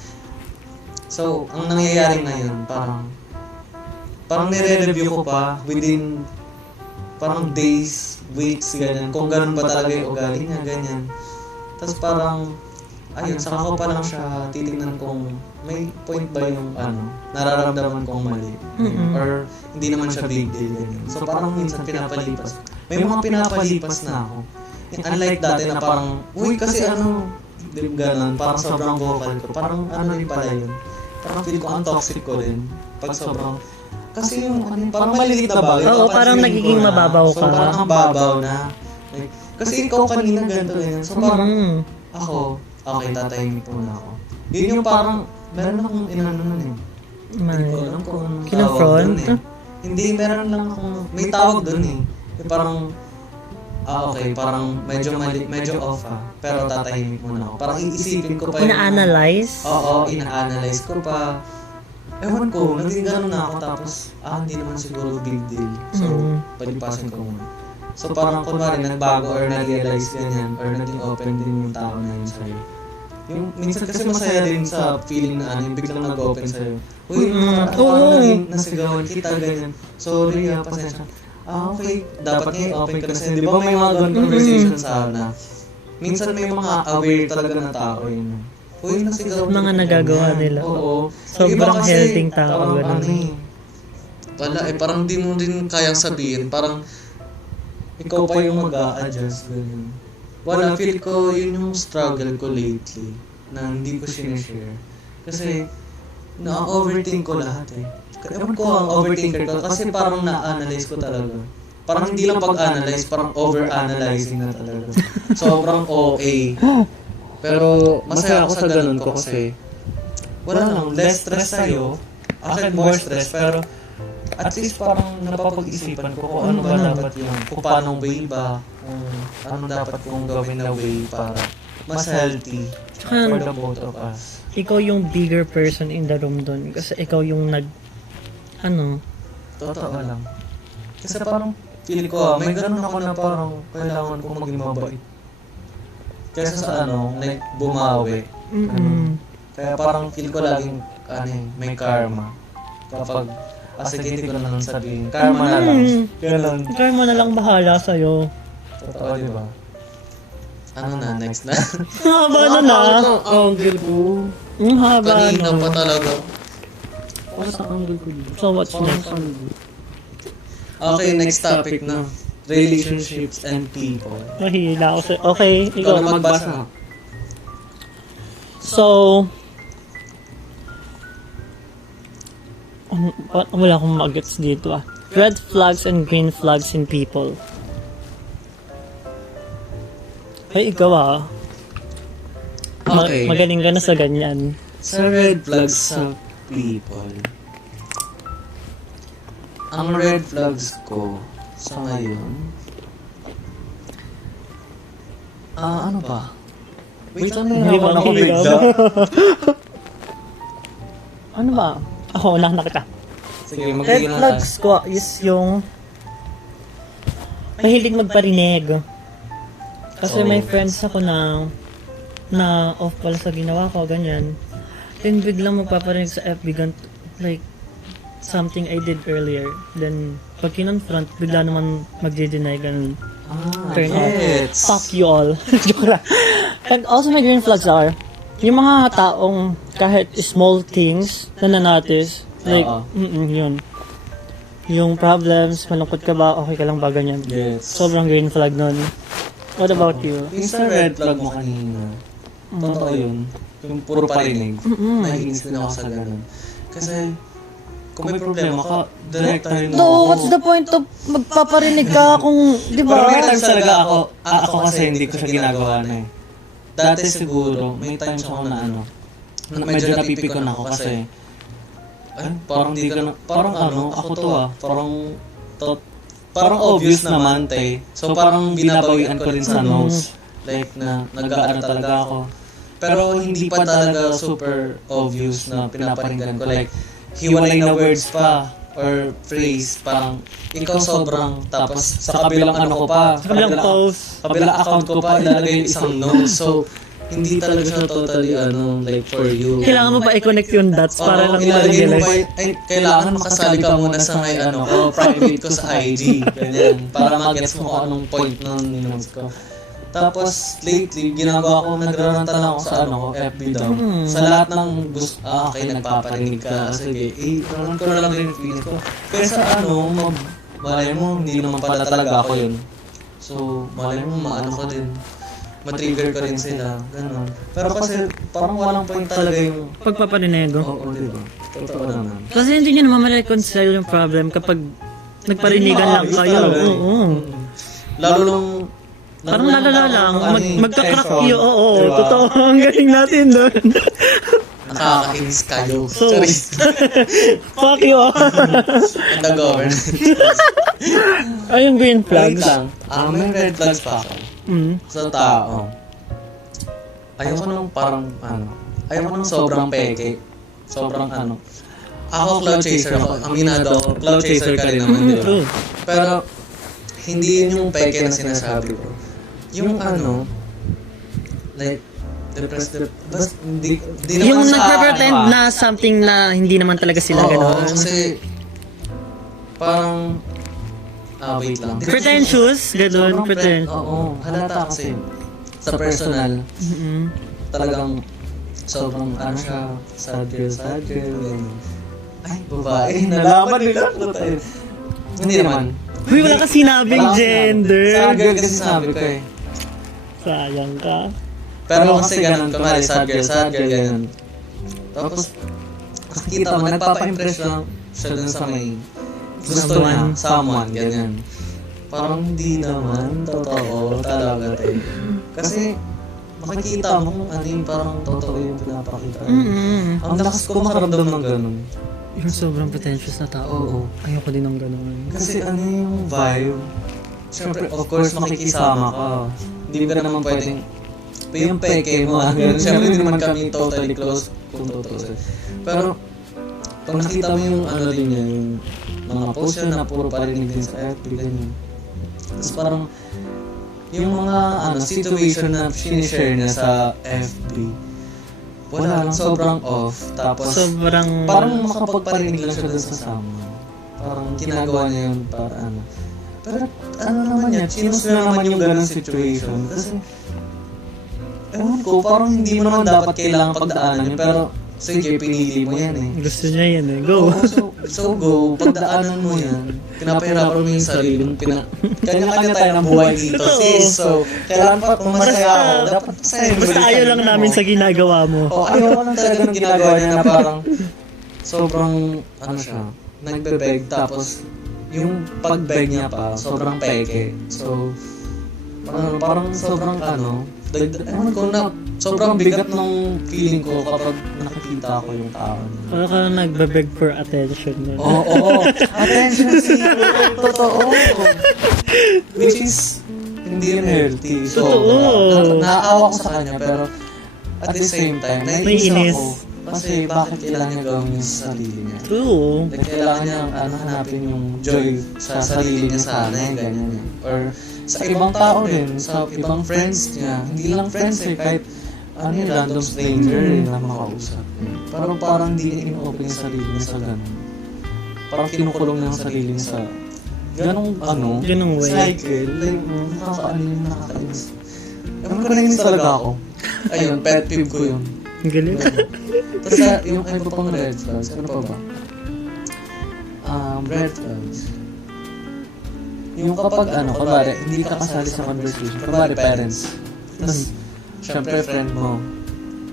So, ang nangyayari ngayon, parang nire-review ko pa within parang days, weeks, ganyan. Kung ganun ba talaga yung ugali niya, ganyan. Tapos parang, ayun, saka ko pa lang siya titignan kung may point ba yung nararamdaman kong mali. Or hindi naman siya big deal, ganyan. So parang minsan pinapalipas. May mga pinapalipas na ako. Unlike dati na parang, uy, kasi di ba ganun, parang sobrang vocal ko. Parang rin pala yun. Parang feel ko ang toxic ko rin. Pag sobrang, kasi yung parang maliliit na bagay. Oo, parang nagiging mababaw ka. So parang ang babaw na. Like, kasi ikaw kanina ganito ganyan. So parang ako, okay, tatahimik muna ako. Yun yung parang, meron akong nun eh. Hindi ko alam kung Kinafront? Hindi, meron lang akong, may tawag dun eh. Yung parang, okay, parang medyo off pero tatahimik muna ako. Parang iisipin ko pa Ina-analyze? Oo, ina-analyze ko pa. Ewan ko, naging gano'n na ako tapos, hindi naman siguro big deal. So, palipasin ko muna. So, parang kunwari nagbago or na-realize ganyan or naging open din yung tao na yun sa'yo. Yung, minsan kasi masaya din sa feeling na yung biglang nag-open sa'yo. Uy, parang nasigawan kita, ganyan. Sorry, pasensya. Okay, dapat nga open ka na sa'yo. Di ba may mga ganun conversation sa minsan may mga aware talaga na tao yun. Uy, nasigaw Mga nagagawa nila. Oo. Sobrang healthy tao. Wala parang di mo din kayang sabihin. Parang ikaw pa yung mag-a-adjust. Ganyan. Wala, feel ko yun yung struggle ko lately na hindi ko sinishare. Kasi na-overthink ko lahat eh. Ewan ko ang overthinker ko kasi parang na-analyze ko talaga. Parang hindi lang pag-analyze, parang over-analyzing na talaga. Sobrang OA. Pero masaya ako sa ganun ko kasi wala lang, less stress sa'yo. Akin more stress, pero at least parang napapag-isipan ko kung ano ba dapat yung, kung paano way ba, kung ano dapat kong gawin na way para mas healthy for the both of us. Ikaw yung bigger person in the room doon. Kasi ikaw yung Totoo lang. Kasi parang feel ko, may ganun ako na parang kailangan kong maging mabait. Kaysa sa like bumawi. Kaya parang feel ko laging may karma. Kapag sige, hindi ko na lang sabihin. Karma na lang. Ganun. Karma na lang bahala sa'yo. Totoo, di ba? Next na? Haba na. Ang angle ko. Ang haba Kanina pa talaga. So what's next? Okay, next topic na. Relationships and people. Mahila ako sa... Okay, Ikaw ikaw. na magbasa. So... wala akong magets dito Red flags and green flags in people. Ay, ikaw Okay. Magaling ka na sa ganyan. Sa red flags sa people. Ang red flags ko sa ngayon, ano ba? Wait, Hindi mo ako bigla. Ano ba? Ako, unahan na kita. Sige, Red magiging na flags ko is yung mahilig magparinig. Kasi may friends ako na off pala sa ginawa ko, ganyan. Then biglang magpaparinig sa FB, like, something I did earlier. Then, pag kinonfront, bigla naman magde-deny, ganun. Turn out. Fuck you all. Joke lang. And also my green flags are, yung mga taong kahit small things na na-notice, like, yun. Yung problems, malungkot ka ba, okay ka lang ba, ganyan. Yes. Sobrang green flag nun. What about you? Yung sa red flag mo kanina, totoo yun. Yung puro parinig. Naiinis din ako sa ganun. Kasi, kung may problema ka, direct tayo na. So, what's the point of magpaparinig ka kung, di Pero ba? may times talaga ako kasi hindi ko siya ginagawa na eh. Dati siguro, may times ako na medyo napipikon ako kasi, parang di ka na, parang ako to parang obvious naman, te. So parang binabawian ko rin sa notes. Like na, nag-aano talaga ako. Pero hindi pa talaga super obvious na pinaparinggan ko. Like, hiwalay na words pa or phrase, parang ikaw sobrang, tapos sa kabilang ko pa, Kabilang post. kabilang account ko pa ilalagay yung isang note. So, hindi talaga siya totally like for you. Kailangan mo pa i-connect yung dots para lang ilalagay mo ma-realize. pa, kailangan makasali ka muna sa may ko, private ko sa IG. Ganyan. Para mag-gets mo kung anong point ng ninos ko. Tapos, lately, ginagawa ko, nagraranta lang ako sa FB daw. Sa lahat ng gusto, okay, nagpaparinig ka, sige, run ko na lang rin yung feelings ko. Pero sa malay mo, hindi naman pala talaga ako yun. So, malay mo, maano ko din. Matrigger ko rin sila, gano'n. Pero kasi, parang walang point talaga yung... Pagpaparinego. Oo, diba? Totoo naman. Kasi hindi nyo naman ma-reconcile yung problem kapag nagparinigan lang kayo. Oo. Lalo nung Parang lalala lang. Magka-crack tension. yun. Oo, Diba? totoo. Ang galing natin doon. nakakainis kayo. So, Charis. fuck you. And the government. Ayun, green Wait flags. lang. May red flags pa ako. Sa tao. Ayoko nung parang ayoko nung sobrang peke. Sobrang Ako cloud chaser ako. Aminado ako. Cloud chaser ka rin naman, di ba? True. Pero, hindi yun yung peke na sinasabi ko. Yung like, depressed, basta hindi Yung naman sa nagpe-pretend na something na hindi naman talaga sila Oo, gano'n. kasi, parang, wait lang. Pretentious, gano'n, pretend. Oo, halata kasi. Sa personal, Mm-mm. talagang, sobrang, siya, sad girl, ganyan. Ay, babae, nalaman nila. Hindi naman. Uy, wala ka sinabing gender. Sad girl kasi sinabi ko eh. Sayang ka. Pero kasi ganun, kumari, sad girl, ganun. Tapos, nakikita mo, nagpapa-impress lang siya dun sa may gusto niya, someone, ganyan. Parang hindi naman, totoo, talaga tayo. Kasi, makikita mo kung ano yung parang totoo yung pinapakita. Ang lakas ko makaramdam ng ganun. Yung sobrang pretentious na tao. Oo. Ayoko din ng gano'n. Kasi ano yung vibe? Siyempre, of course, makikisama ka. Hindi ka naman pwedeng yung peke mo. Siyempre, hindi naman kami totally close kung totoo. Pero, pag nakita mo yung din niya, yung mga post yun na puro parinig din sa FB, ganyan. Tapos parang, yung mga situation na sinishare niya sa FB, wala lang, sobrang off. Tapos, Sobrang... parang makapagparinig lang siya dun sa someone. Parang ginagawa niya yun para Pero naman yan, sinus na naman yung ganang situation. Kasi, ewan ko, parang hindi mo naman dapat kailangan pagdaanan yun. Pero, sige, pinili mo yan eh. Gusto niya yan eh. Go. So go, pagdaanan mo yan. Pinapahirapan mo yung sarili mo. Kanya-kanya tayo ng buhay dito, sis. So, kailangan pa kung masaya ako, dapat masaya. Basta ayaw lang namin sa ginagawa mo. Ayaw ko lang talaga ng ginagawa niya na parang sobrang, siya, nagbe-beg. Tapos, yung pag-beg niya pa, sobrang peke. So, parang sobrang ewan ko na, sobrang bigat ng feeling ko kapag nakikita ko yung tao. Parang ka lang nagbe-beg for attention. Oo. Attention seeker. Totoo. Which is, hindi rin healthy. So, Totoo. naaawa ko sa kanya, pero at the same time, May naiinis inis. ako. Kasi bakit kailangan niya gawin yung sarili niya? True. Like, kailangan niya hanapin yung joy sa sarili niya sana, ganyan. Or sa ibang tao rin, sa ibang friends niya. Hindi lang friends eh, kahit random stranger na makausap. Parang hindi niya in-open yung sarili niya sa ganun. Parang kinukulong niya ang sarili niya sa ganong Ganong way. cycle. Like, nakakainis. Ewan ko nainis talaga ako. Ayun, pet peeve ko yun. Ang galing. Tapos yung iba pang red flags, ano pa ba? Red flags. Yung kapag kunwari, hindi ka kasali sa conversation, kunwari parents, tapos, syempre friend mo,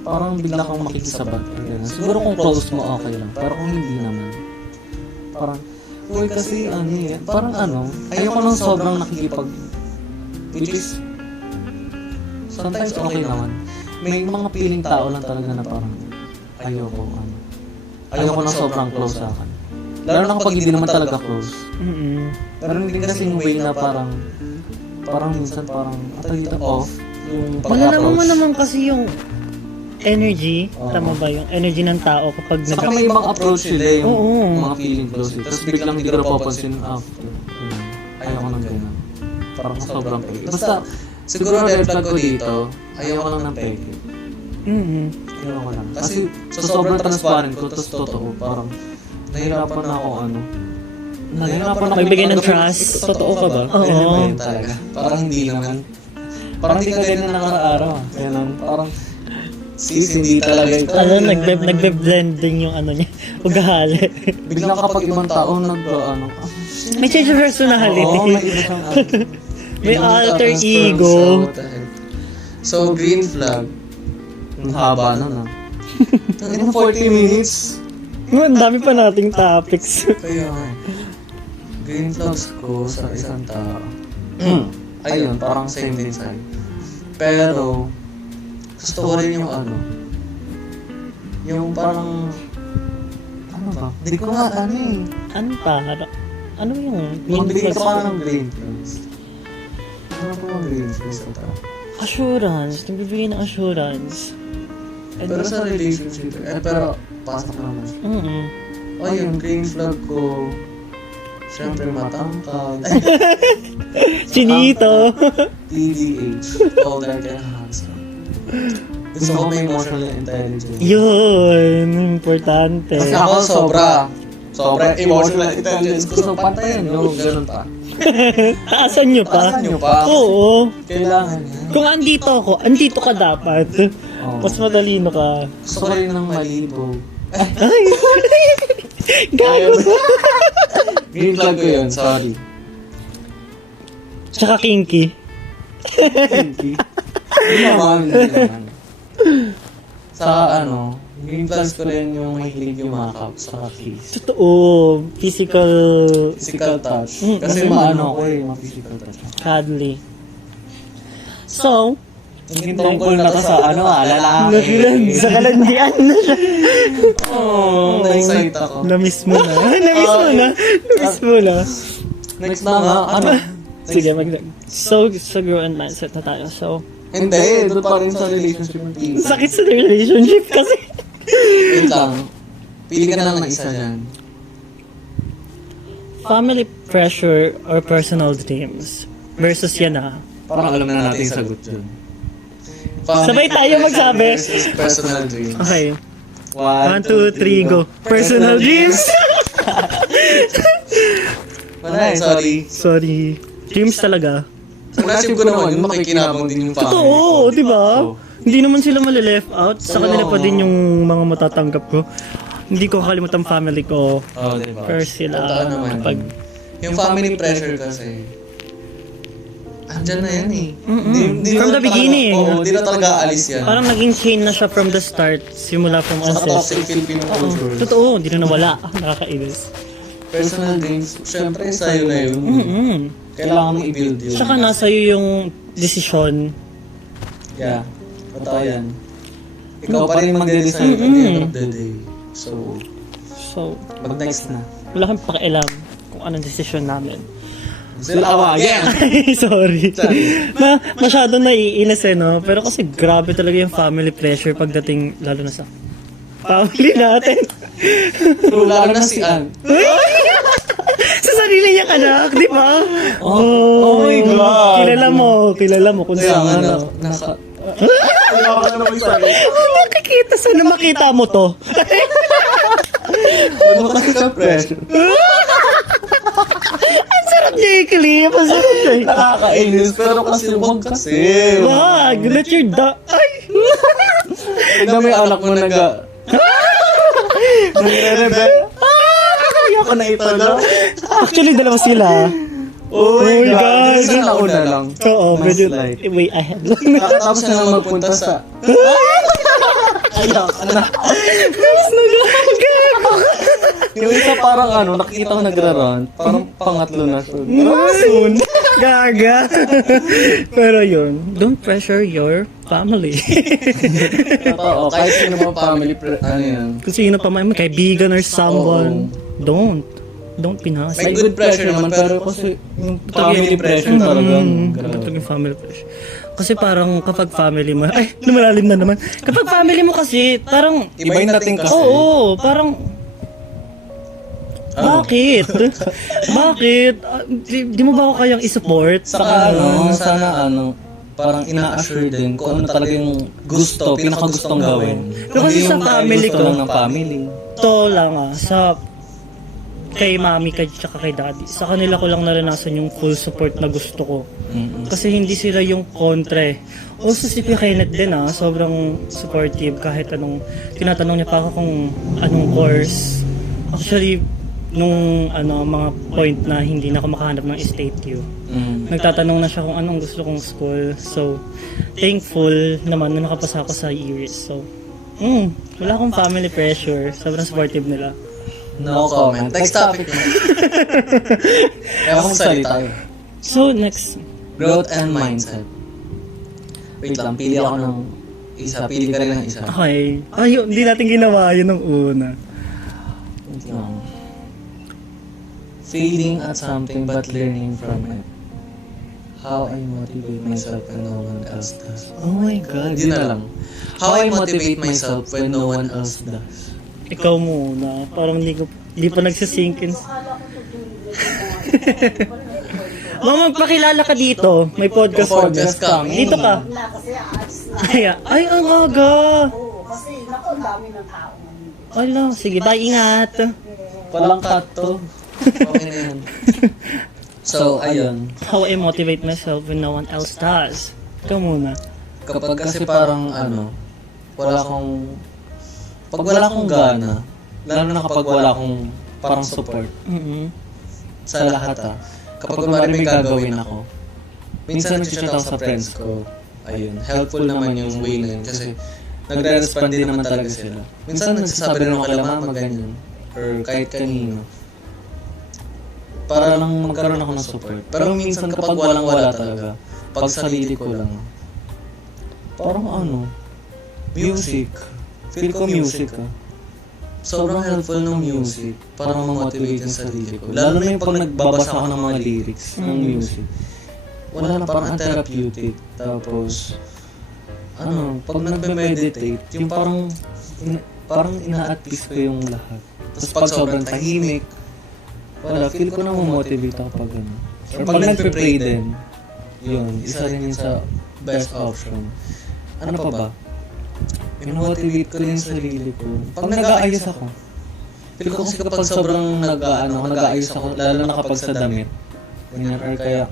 parang bigla kang makikisabat. Siguro kung close mo, okay lang. Pero kung hindi naman, parang, uy kasi ano eh, parang ano, ayoko nang sobrang nakikipag, which is, sometimes okay naman. May mga piling tao lang talaga na parang, ayoko nang sobrang close sa akin. Lalo na kapag hindi naman talaga close. Pero hindi kasi yung way na parang minsan parang, dito off, yung Malalaman mo pag-approach. naman kasi yung energy, tama ba yung energy ng tao kapag Saka may ibang approach sila yung Oo. mga feeling close. Tapos biglang hindi ko napapansin after. Ayoko nang ganyan. Parang sobrang peke. Basta, siguro red flag ko dito, ayoko lang ng peke. Ayoko lang. Kasi sa sobrang transparent ko, tapos totoo, parang nahirapan na ako nahirapan ako Magbigay ng trust. Totoo ka ba? Oo. Ganyan ba yun talaga? Parang hindi naman. Parang hindi ka ganyan nakaraaraw. Ganyan, parang hindi talaga ito. Nagbe-blending yung ano niya, ugali. Biglang kapag ibang tao May change of personality. Oo, may iba siyang May alter Tapos ego. from sa- So, green flag. ang haba na. In 40 minutes. Ang dami pa nating topics. Kaya, green flags ko sa isang tao. Ayun, parang same din sa'yo. Pero, gusto ko rin yung yung parang, ano ba? Hindi ko nga Ano yung Magbigay ka pa ng green flags. Ano ba ang green flags sa tao? assurance? Nagbibigay ng assurance. Pero sa relationship, pero pasok naman. O yung green flag ko, syempre matangkad. Chinito. TDH, older than handsome. Gusto ko may emotional intelligence. Yun, importante. Kasi ako sobra emotional intelligence. Gusto pantayan nyo, ganun pa. Taasan nyo pa? Taasan nyo pa. Oo. Kailangan yan. Kung andito ka dapat. Mas madalino ka. Gusto ko rin ng malibog. Ay! Gago. Green flag ko yun, sorry. Tsaka kinky. Hindi naman. Sa green flags ko rin yung mahilig yumakap sa kiss. Totoo. Physical Physical touch. Mm, Kasi Maano ko ma-physical touch. cuddly. So, Naging tungkol na to sa lalaki. sa kalandian na siya. na-excite ako. Na-miss mo na. Na-miss mo na. Next na nga, Sige, So, sa grow and mindset na tayo. So, Hindi, doon pa rin sa relationship ng team. sakit sa relationship kasi. Wait lang. Pili ka na lang ng isa dyan. Family pressure or personal dreams versus yan Parang alam na natin yung sagot dyan. Sabay tayo magsabi. Versus personal dreams. Okay. 1, 2, 3, go. Personal dreams. Wala sorry. Sorry. Dreams talaga. Sa naisip ko naman, yung makikinabang din yung family. Oo, di ba? Hindi naman sila mali-left out. Sa kanila pa din yung mga matatanggap ko. Hindi ko kakalimutan family ko. Diba? First sila. Totoo naman. Kapag, Yung family pressure kasi, andyan na yan eh. Di From na the beginning. Oo, di na talaga alis yan. parang naging chain na siya from the start. Simula from Sa onset. toxic Filipino culture. Totoo, hindi na nawala. Nakakainis. Personal dreams, syempre sa'yo na yun. Kailangan mo i-build yun. Saka nasa iyo yung desisyon. Yeah, totoo yan. Ikaw pa rin magde-decide at the end of the day. So, So, mag-next na. wala kang pakialam kung anong desisyon namin. Sila again! Ay, sorry. Masyado naiinis no? Pero kasi grabe talaga yung family pressure pagdating lalo na sa family natin. Lalo na si Ann. Sa sarili niyang anak, di ba? Oh my God. Kilala mo kung Kaya nga, saan. Nakikita, sana makita mo to. Ano kasi ka pressure? Ang sarap niya i-clip. Ang sarap niya. Nakakainis, pero kasi huwag kasi. Wag, let your Ay! Tignan mo yung anak mo nagre-rebel. Ayoko na ito lang. Actually, dalawa sila. Oh my God. Isa na Una lang. Oo, Mas medyo like. way ahead. Tapos na lang magpunta sa... Ayoko na. Mas nagagag. Yung isa parang nakikita ko nagra-run, parang pangatlo na siya. Soon. Gaga. Pero yun, don't pressure your family. Oo, kahit sino mga family, Kung sino pa may kaibigan or someone, don't pinasa. May good pressure naman, pero kasi yung family pressure talaga. Kapag yung family pressure. Kasi parang kapag family mo, ay, lumalalim na naman. Kapag family mo kasi, parang, iba yung dating kasi. oo, parang, bakit? Bakit? Di mo ba ako kayang i-support? Saka sana parang ina-assure din kung ano talaga yung pinakagustong gawin. Pero kasi sa family gusto ko, lang ng family. to lang kay mami, kay tsaka kay daddy. Sa kanila ko lang naranasan yung full support na gusto ko. Kasi hindi sila yung kontra. Also si Kuya Kenneth din sobrang supportive kahit tinatanong niya pa ako kung anong course. Actually, nung mga point na hindi na ako makahanap ng state U. Nagtatanong na siya kung anong gusto kong school. So, thankful naman na nakapasa ako sa Iris. So, wala akong family pressure. Sobrang supportive nila. No comment. Next topic na. Ewan kong salita. So, next. Growth and mindset. Wait lang, pili ako ng isa. Pili ka rin ng isa. Okay. Ayun, hindi natin ginawa yun nung una. Wait lang. Failing at something but learning from it. How I motivate myself when no one else does. Oh my God. Yun na lang. How I motivate myself when no one else does. Ikaw muna. Parang hindi pa nagsisinkin. Magpakilala ka dito. May podcast. Podcast kami. Dito ka. Ay, ang aga. Kasi naku, ang dami ng tao. Ala, sige, bye, ingat. Walang cut to. Okay na yan. So, ayun. How I motivate myself when no one else does. Ikaw muna. Kapag kasi parang pag wala akong gana, lalo na kapag wala akong parang support sa lahat kapag kunwari may gagawin ako, minsan nag-chat ako sa friends ko, ayun, helpful naman yung way na yun kasi nagre-respond din naman talaga sila. Minsan nagsasabi rin ako kala mama ganyan, or kahit kanino, para lang magkaroon ako ng support. Pero minsan kapag walang-wala talaga, pag sarili ko lang, parang music. Feel ko music Sobrang helpful ng music para ma-motivate yung sarili ko. Lalo na yung pag nagbabasa ako ng mga lyrics ng music. Wala na, parang therapeutic. Tapos, pag nagme-meditate, yung parang ina-at peace ko yung lahat. Tapos pag sobrang tahimik, feel ko na ma-motivate ako pag Or pag nagpe-pray din, yun, isa rin yun sa best option. Ano pa ba? Motivate ko rin yung sarili ko. Pag nag-aayos ako, feel ko kasi kapag sobrang nag-aayos ako, lalo na kapag sa damit, or kaya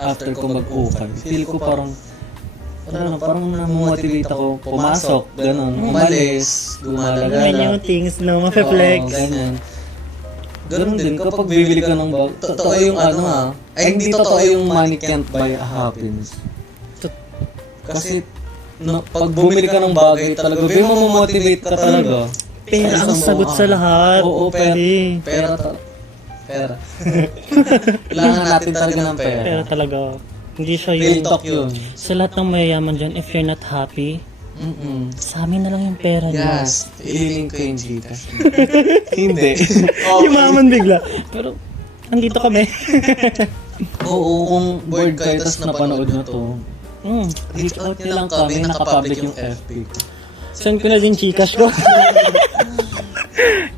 after ko mag-ukay, feel ko parang na-motivate ako, pumasok, ganun, umalis, gumalaga. Ganyan yung things, ma-flex. Ganyan. Ganun din, kapag bibili ka ng bag, totoo yung hindi totoo yung money can't buy a happiness. Kasi, pag bumili ka ng bagay talaga, mo-motivate ka talaga. Pera ang sagot sa lahat. Oo, Pwede. pera. Kailangan natin talaga ng pera. Pera talaga. Hindi siya Real yung... talk yun. Sa lahat ng mayayaman dyan, if you're not happy, sa amin na lang yung pera niyo. Yes, ililink ko yung Gcash. Hindi. Yumaman bigla. Pero, andito kami. Oo, kung bored kayo tapos napanood nyo to, reach out nyo lang kami, nakapublic yung FB ko. Send ko na din Gcash ko.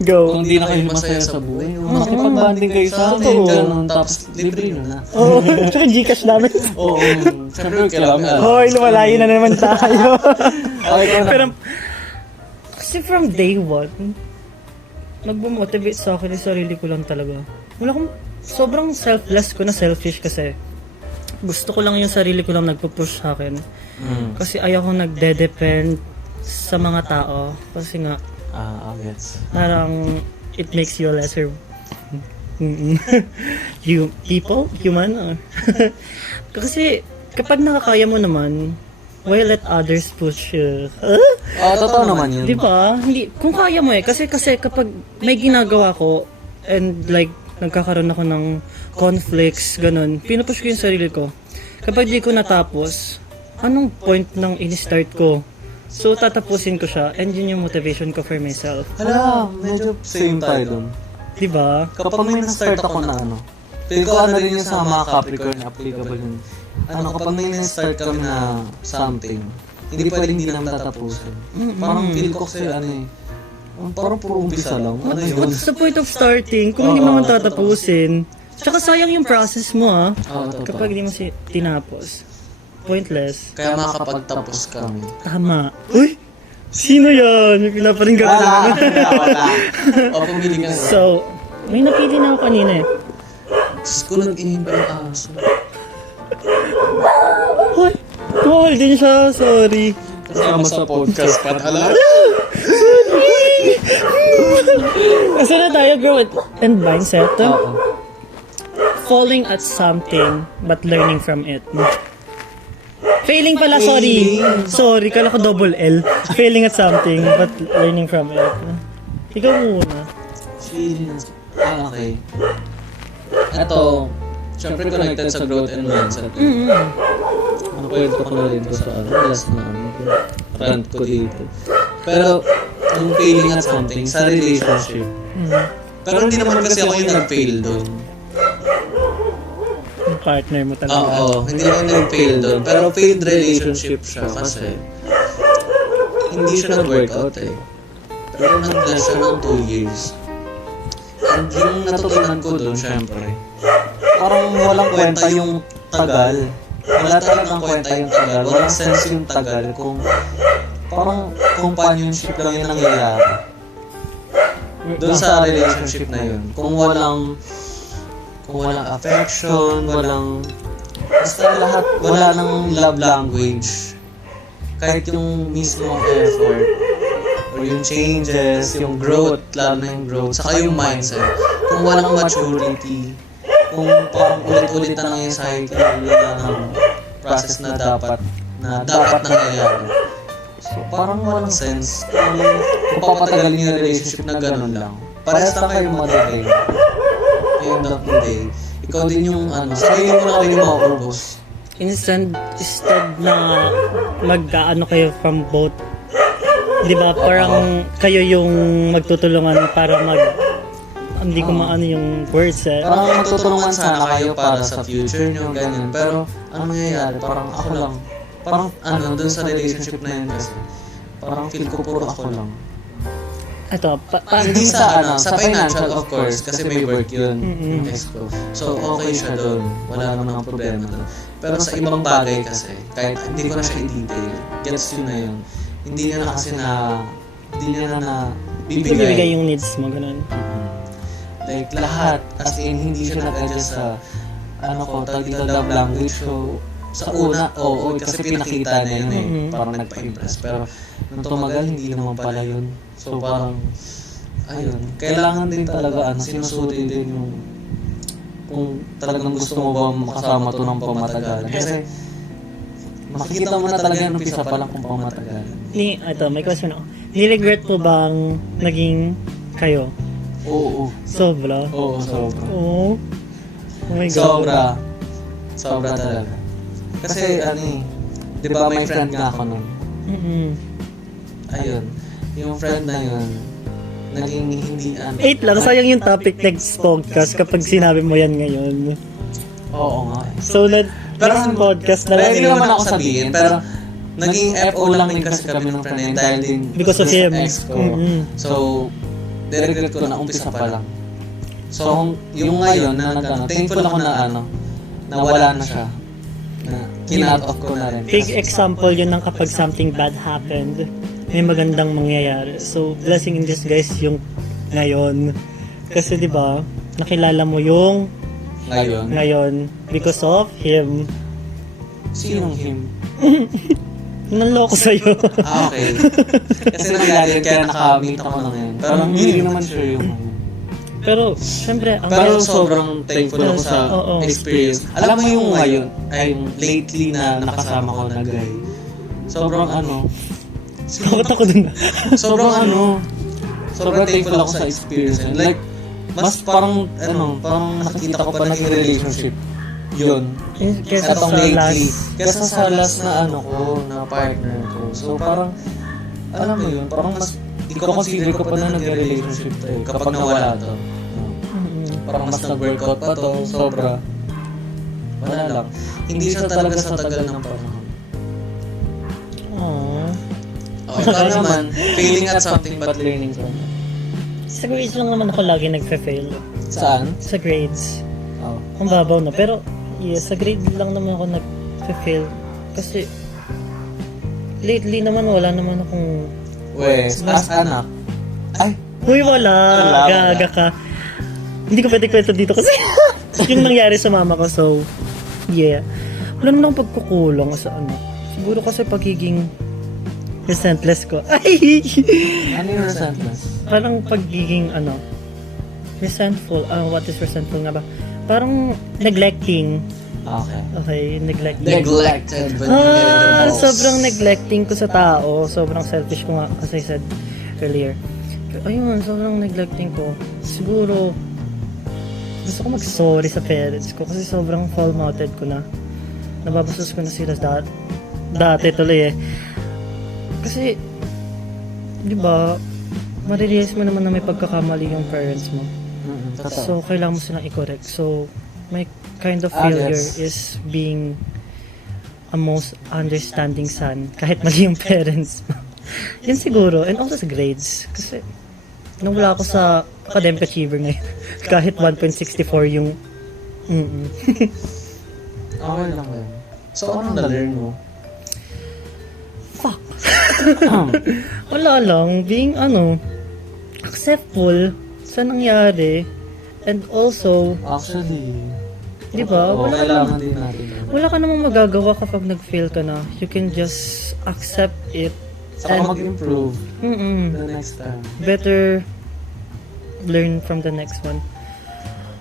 Go. Kung di na kayo masaya sa buhay, makipag-banding kayo sa amin, ganun, tapos libre nyo na. Oo, tsaka Gcash namin. Oo, siyempre kailangan. Hoy, lumalayo na naman tayo. Pero, kasi from day one, nagbumotivate sa akin yung sarili ko lang talaga. Wala akong, sobrang selfless ko na selfish kasi. Gusto ko lang yung sarili ko lang nagpo-push sa akin. Kasi ayaw ko nagde-depend sa mga tao. Kasi nga, Gets. parang it makes you a lesser human. Kasi kapag nakakaya mo naman, why let others push you? Totoo naman yun. Di ba? Hindi, kung kaya mo kasi kapag may ginagawa ko and like nagkakaroon ako ng conflicts, ganun, pinupush ko yung sarili ko. Kapag di ko natapos, anong point ng in-start ko? So, tatapusin ko siya and yun yung motivation ko for myself. Hala, medyo same tayo dun. Di ba? Kapag may na-start ako na ano, feel ko ano rin yung sa mga Capricorn, applicable yun. Kapag may na-start kami na something, hindi pwedeng hindi naman tatapusin. Parang feel ko kasi parang puro umpisa lang. Ano yun? What's the point of starting kung hindi mo man tatapusin? Tsaka sayang yung process mo kapag hindi mo tinapos. Pointless. Kaya makakapagtapos kami. Tama. Uy! Sino yan? May pinaparing ka Wala. O pumili ka na. So, may napili na ako kanina eh. Diyos ko, nag-inimba yung aso. Hoy! Tumawal din siya. Sorry. Kasama sa podcast patala. Kasi na tayo, girl, and mindset. Falling at something, but learning from it. Failing pala, sorry. Sorry, kala ko double L. Failing at something, but learning from it. Ikaw muna. Okay. Ito, syempre connected sa growth and mindset. Ano kwento ko na rin ko sa last na rant ko dito. Pero, yung failing at something, sa relationship. Pero hindi naman kasi ako yung nag-fail doon. Yung partner mo talaga. Oo, hindi naman nag-fail doon. Pero failed relationship siya kasi hindi siya nag-workout eh. Pero nag-last siya ng 2 years. And yung natutunan ko doon, syempre, Parang walang kwenta yung tagal. Wala talagang kwenta yung tagal. Walang sense yung tagal kung parang companionship lang yung nangyayari. Doon sa relationship na yun. Kung walang affection, basta lahat, wala nang love language. Kahit yung mismong effort, or yung changes, yung growth, lalo na yung growth, saka yung mindset. Kung walang maturity, kung parang ulit-ulit na lang yung cycle ng process na dapat nangyayari. So, parang walang sense kung papatagalin yung relationship na gano'n lang. Parehas lang kayo madating. End of the day, ikaw din yung sarili mo na rin yung mauubos. Instead na mag-ano kayo from both. Di ba? Parang kayo yung magtutulungan para hindi ko maano yung words eh. Parang matutulungan sana kayo para sa future nyo, ganyan. Pero, ano mangyayari? Parang ako lang. Parang, dun sa relationship na yun kasi. Parang feel ko puro ako lang. Ito, Hindi sa financial of course, kasi may work yun, yung ex ko. So, okay siya doon. Wala naman ang problema doon. Pero sa ibang bagay kasi, kahit hindi ko na siya i-detail, gets yun na yun. Hindi niya na bibigay yung needs mo, ganun. Like, lahat, as in, hindi siya nag-adjust sa, love language. So, sa una, kasi pinakita na yun eh. Parang nagpa-impress. Pero, nung tumagal, hindi naman pala yun. So, parang, kailangan din talaga, sinusutin din yung, kung talagang gusto mo ba makasama to ng pamatagal. Kasi, makikita mo na talaga yung umpisa pa lang kung pamatagal. Ito, may question ako. Ni-regret mo bang naging kayo? Oo. Sobra? Oo, sobra. Oo. Oh my God. Sobra talaga. Kasi, di ba may friend nga ako nun? Ayun. Yung friend na yun, naging hindi Wait lang, sayang yung topic next podcast kapag sinabi mo yan ngayon. Oo nga. So, next podcast na lang. Pwede naman ako sabihin, pero naging FO lang din kasi kami ng friend na yun dahil din Because of him. ex ko. So, regret ko na umpisa pa lang. So, yung ngayon na thankful ako na wala na siya. Na kinat off ko na rin. Big example yun ng kapag something bad happened, may magandang mangyayari. So, blessing in disguise yung ngayon. Kasi di ba nakilala mo yung ngayon because of him. Sinong him? Nanloko sa'yo. Okay. Kasi nakilala yun, kaya nakamit ako na ngayon. Pero hindi rin naman sure yung Pero, syempre, Pero sobrang thankful ako sa Oo. experience. Alam mo yung ngayon, ay lately na nakasama ko na guy. Sobrang Bakit ako dun? Sobrang thankful ako sa experience. Like, mas parang nakikita ko pa naging relationship. Yun. Kesa Etong sa lately. last. Kesa sa last na na partner ko. So parang, alam mo yun, parang mas, consider ko pa na nag-relationship to kapag nawala to. Parang mas nag-workout pa to, sobra. Wala lang. Hindi siya talaga sa tagal ng panahon. Aww. Ikaw naman, failing at something but learning. Sa grades lang naman ako lagi nagfe-fail. Saan? Sa grades. Oh. Ang babaw na. Pero, sa grade lang naman ako nagfe-fail. Kasi, lately naman wala naman akong... Wes, as anak. Ay! Uy, wala! Wala. Gaga ka. Hindi ko pwede kwento dito kasi yung nangyari sa mama ko. So, yeah. Wala naman akong pagkukulang sa ano. Siguro kasi pagiging resentless ko. Ay! Ano yung resentment? Parang pagiging resentful. What is resentful nga ba? Parang neglecting. Okay. Okay, neglecting. Neglected when you needed the most. Sobrang neglecting ko sa tao. Sobrang selfish ko nga, as I said earlier. Ayun, sobrang neglecting ko. Siguro, gusto ko mag-sorry sa parents ko kasi sobrang foul-mouthed ko na. Nababastos ko na sila dati tuloy eh. Kasi, di ba, marirealize mo naman na may pagkakamali yung parents mo. So, kailangan mo silang i-correct. So, my kind of failure Yes. is being a most understanding son kahit mali yung parents mo. Yun siguro. And also sa grades. Kasi, nung wala ako sa academic achiever ngayon, kahit 1.64 yung... Okay lang yun. So, anong na-learn mo? Fuck. Wala lang. Being, acceptful sa nangyari. And also, Actually, di ba? oo, Wala kailangan din natin yun. wala ka namang magagawa kapag nag-fail ka na. You can just accept it. Saka mag-improve Mm-mm. the next time. Better learn from the next one.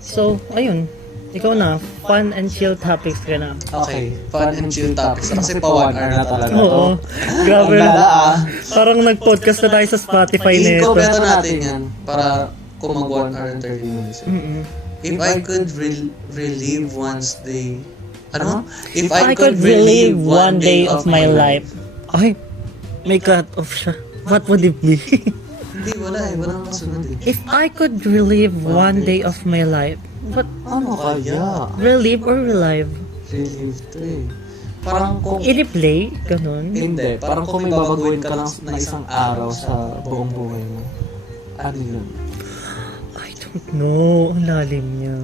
So, ayun. Ikaw na, fun and chill topics ka na. Okay, fun and chill topics. Kasi pa 1 hour na talaga to. Oo. Grabe. Ang lala ah. Parang nag-podcast na tayo sa Spotify na ito. I-completo natin yan para kung mag 1 hour and 30 minutes. Mm-mm. If I could relive one's day... Ano? If I could relive one day of my life. Ay, may cut off siya. What would it be? Hindi, wala eh. Walang kasunod eh. If I could relive one day of my life, what? Ano kaya? Relive or relive? Relive to eh. Parang kung... I-replay? Ganon? Hindi, parang kung may babaguhin ka lang na isang araw sa buong buhay mo. Ano yun? I don't know. Ang lalim niya.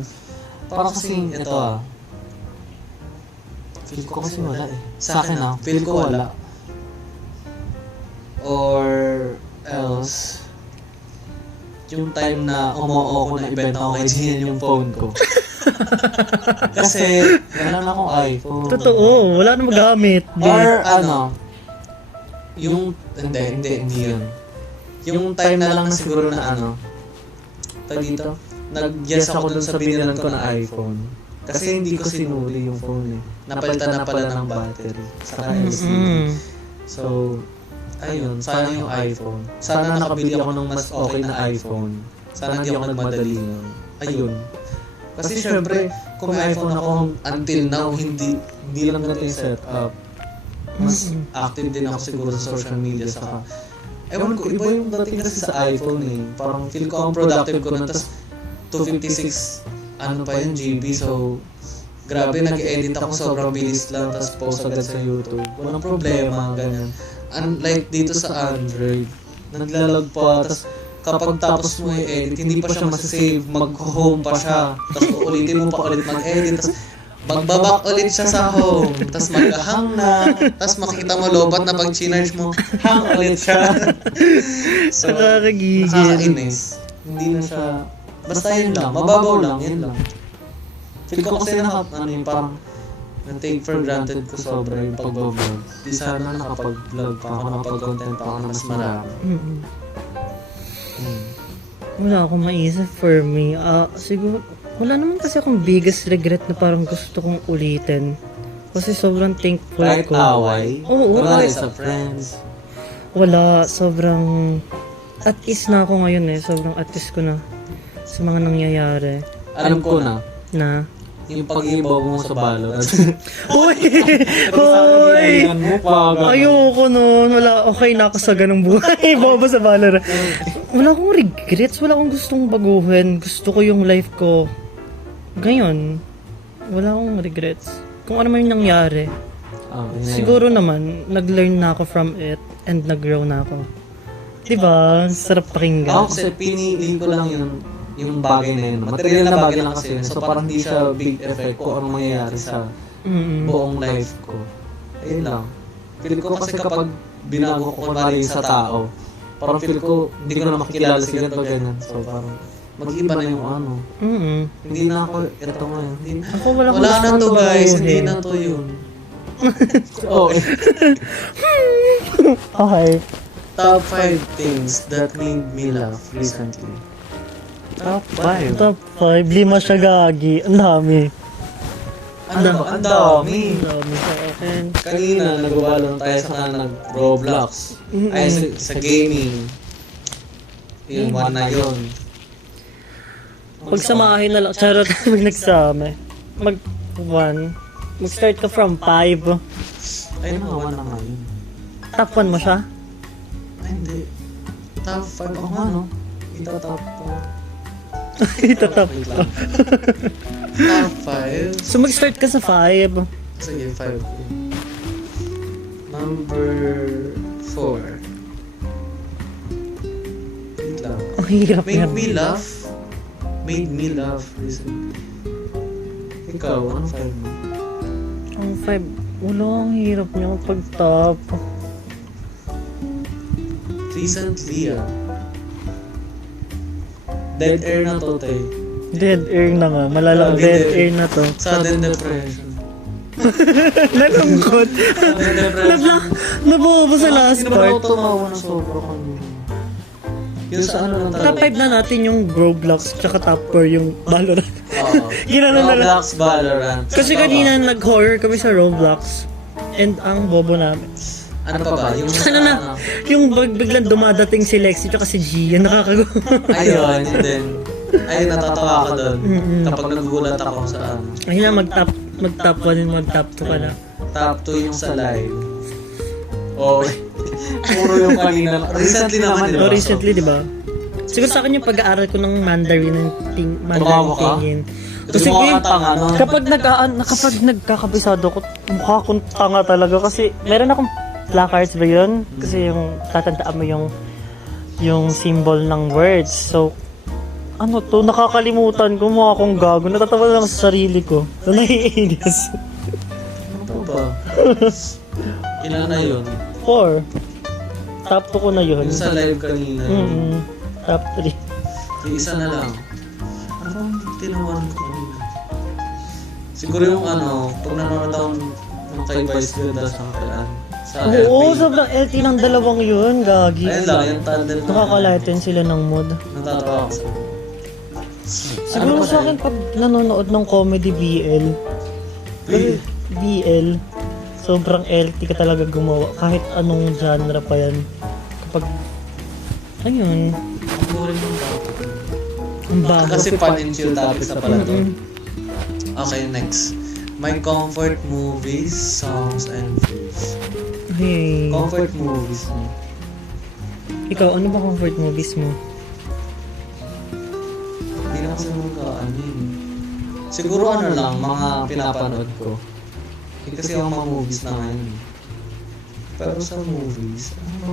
Parang kasi ito ah. Feel ko kasi wala eh. Sa akin ah, feel ko wala. Or else, yung time na umuo ko na ibenta ko kay Gian yung phone ko. Kasi, wala na akong iPhone. Totoo. Wala na magamit. Or ano, yung, hindi yun. Yung time na lang na siguro na tag dito, nag-yes ako dun sa binilan ko na iPhone. Kasi hindi ko sinuli yung phone eh. Napalitan na pala ng battery. Saka LCD. So, ayun, sana yung iPhone. Sana nakabili ako ng mas okay na iPhone. Sana hindi ako nagmadali nun. Ayun. Kasi syempre, kung may iPhone ako until now, hindi lang ganito yung setup. Mas active din ako siguro sa social media. Saka, ewan ko, iba yung dating kasi sa iPhone eh. Parang feel ko ang productive ko na. Tapos, 256, pa yung GB. So, grabe, nag-edit ako sobrang bilis lang. Tapos post agad sa YouTube. Walang problema, ganyan. Unlike dito sa Android, naglalag pa. Tapos, kapag tapos mo yung edit, hindi pa siya masasave, mag-home pa siya. Tapos uulitin mo pa ulit mag-edit. Tapos magbabak ulit siya sa home. Tapos mag-hang na. Tapos makikita mo lobat na pag chinarge mo, hang ulit siya. So, Nakakagigil. nakakainis. Hindi na siya, basta yun lang, mababaw lang, yun lang. Feel ko kasi yung parang na-take for granted ko sobra yung pag-vlog. Di sana nakapag-vlog pa ako, nakapag-content pa ako na mas marami. Wala akong maisip for me. Siguro, wala naman kasi akong biggest regret na parang gusto kong ulitin. Kasi sobrang thankful Kahit ko. away, Oo, wala kahit- sa friends. Wala, sobrang at ease na ako ngayon eh. Sobrang at ease ko na sa mga nangyayari Alam ko na, na yung pag-ibaw mo sa Valorant. Hoy! Hoy! mo pa. Ayoko nun. Wala, okay na ako sa ganung buhay. Baba sa Valorant. Wala akong regrets. Wala akong gustong baguhin. Gusto ko yung life ko. Ngayon, wala akong regrets. Kung ano man yung nangyari. Siguro naman, nag-learn na ako from it and nag-grow na ako. Diba? Sarap pakinggan. Ako kasi pinili ko lang yung bagay na yun. Material na bagay lang kasi yun. So parang hindi siya big effect kung anong mangyayari sa buong life ko. Ayun lang. Feel ko kasi kapag binago ko kunwari sa tao, parang feel ko hindi ko na makikilala si ganito ganyan. So parang mag-iba na yung ano. Hindi na ako ito ngayon. Ako wala Wala na to guys, hindi na to yun. Okay. Okay. Top 5 things that made me laugh recently. Top 5? Top 5. Lima siya gagi. Ang dami. Ang dami. Ang dami sa akin. Kanina nagbabalon tayo sa nag-Roblox. Ay sa gaming. Yung one na yun. Pagsamahin na lang. Charot may nagsama. Mag-start ka from 5. Ay naman na nga yun. Top 1 mo siya? Ay hindi. Top 5 ako nga no. Ito top 4. Ito top. Wait lang. Top 5? So mag-start ka sa 5. Sige, 5. Number 4. Wait lang. Ang hirap Made yan. me laugh. Made me laugh recently. Ikaw, ano 5 mo? Ang 5. Wala, ang hirap niya pag-top. Recently Dead air na to, te. Dead air na nga. Malalang dead air na to. Sudden depression. Nalungkot. Sudden depression. Nabobo sa last Hindi naman ako part. tumawa na sobra kanina. Yung sa ano lang Top 5 na natin yung Roblox tsaka top 4 yung Valorant. Oo. Ginano na lang. Roblox, Valorant. Kasi kanina nag-horror kami sa Roblox. And ang bobo namin. Ano pa ba? Yung Ano na? Yung biglang dumadating si Lexi tsaka si Gia. Nakakagulo. Ayun, and then ayun, natatawa ako doon. Kapag nagugulat ako sa ano. Ayun na, mag-top 1 and mag-top 2 ka na. Top 2 yung sa live. Oh, Puro yung kanina. recently naman, di ba? Oh, recently, di ba? Siguro sa akin yung pag-aaral ko ng Mandarin ng Tumawa ka? tingin. Kasi Kasi tanga no? kapag nagkakabisado ko, mukha akong tanga talaga kasi meron akong placards ba yun? Kasi yung tatandaan mo yung symbol ng words. So, ano to, nakakalimutan ko, mukha akong gago. Natatawa lang sa sarili ko. So, naiinis. Ano ba? Ilan na yun? 4. Top 2 ko na yun. Yung sa live kanina. Top 3. Yung isa na lang. Ano bang tinawan ko kanina? Siguro yung ano, pag nanonood ako ng kay Vice Ganda sa kapilaan. Sa Oo, LP. sobrang LT ng dalawang yun, gagi. Ayun lang, yung tandem na. Nakakalighten sila ng mood. Natatawa ako sa Siguro Ano ba sa akin pag nanonood ng comedy BL, BL, sobrang LT ka talaga gumawa. Kahit anong genre pa yan. Kapag, ayun, Ang boring yung topic. ang bago. Kasi fun and chill topics na pala to. Okay, next. My comfort movies, songs, and views. Hey, Comfort movies mo. ikaw, ano ba comfort movies mo? Hindi na kasi mga ano yun. Siguro ano lang, mga pinapanood ko. Hindi kasi ako mga movies na ngayon. Pero sa movies, ano?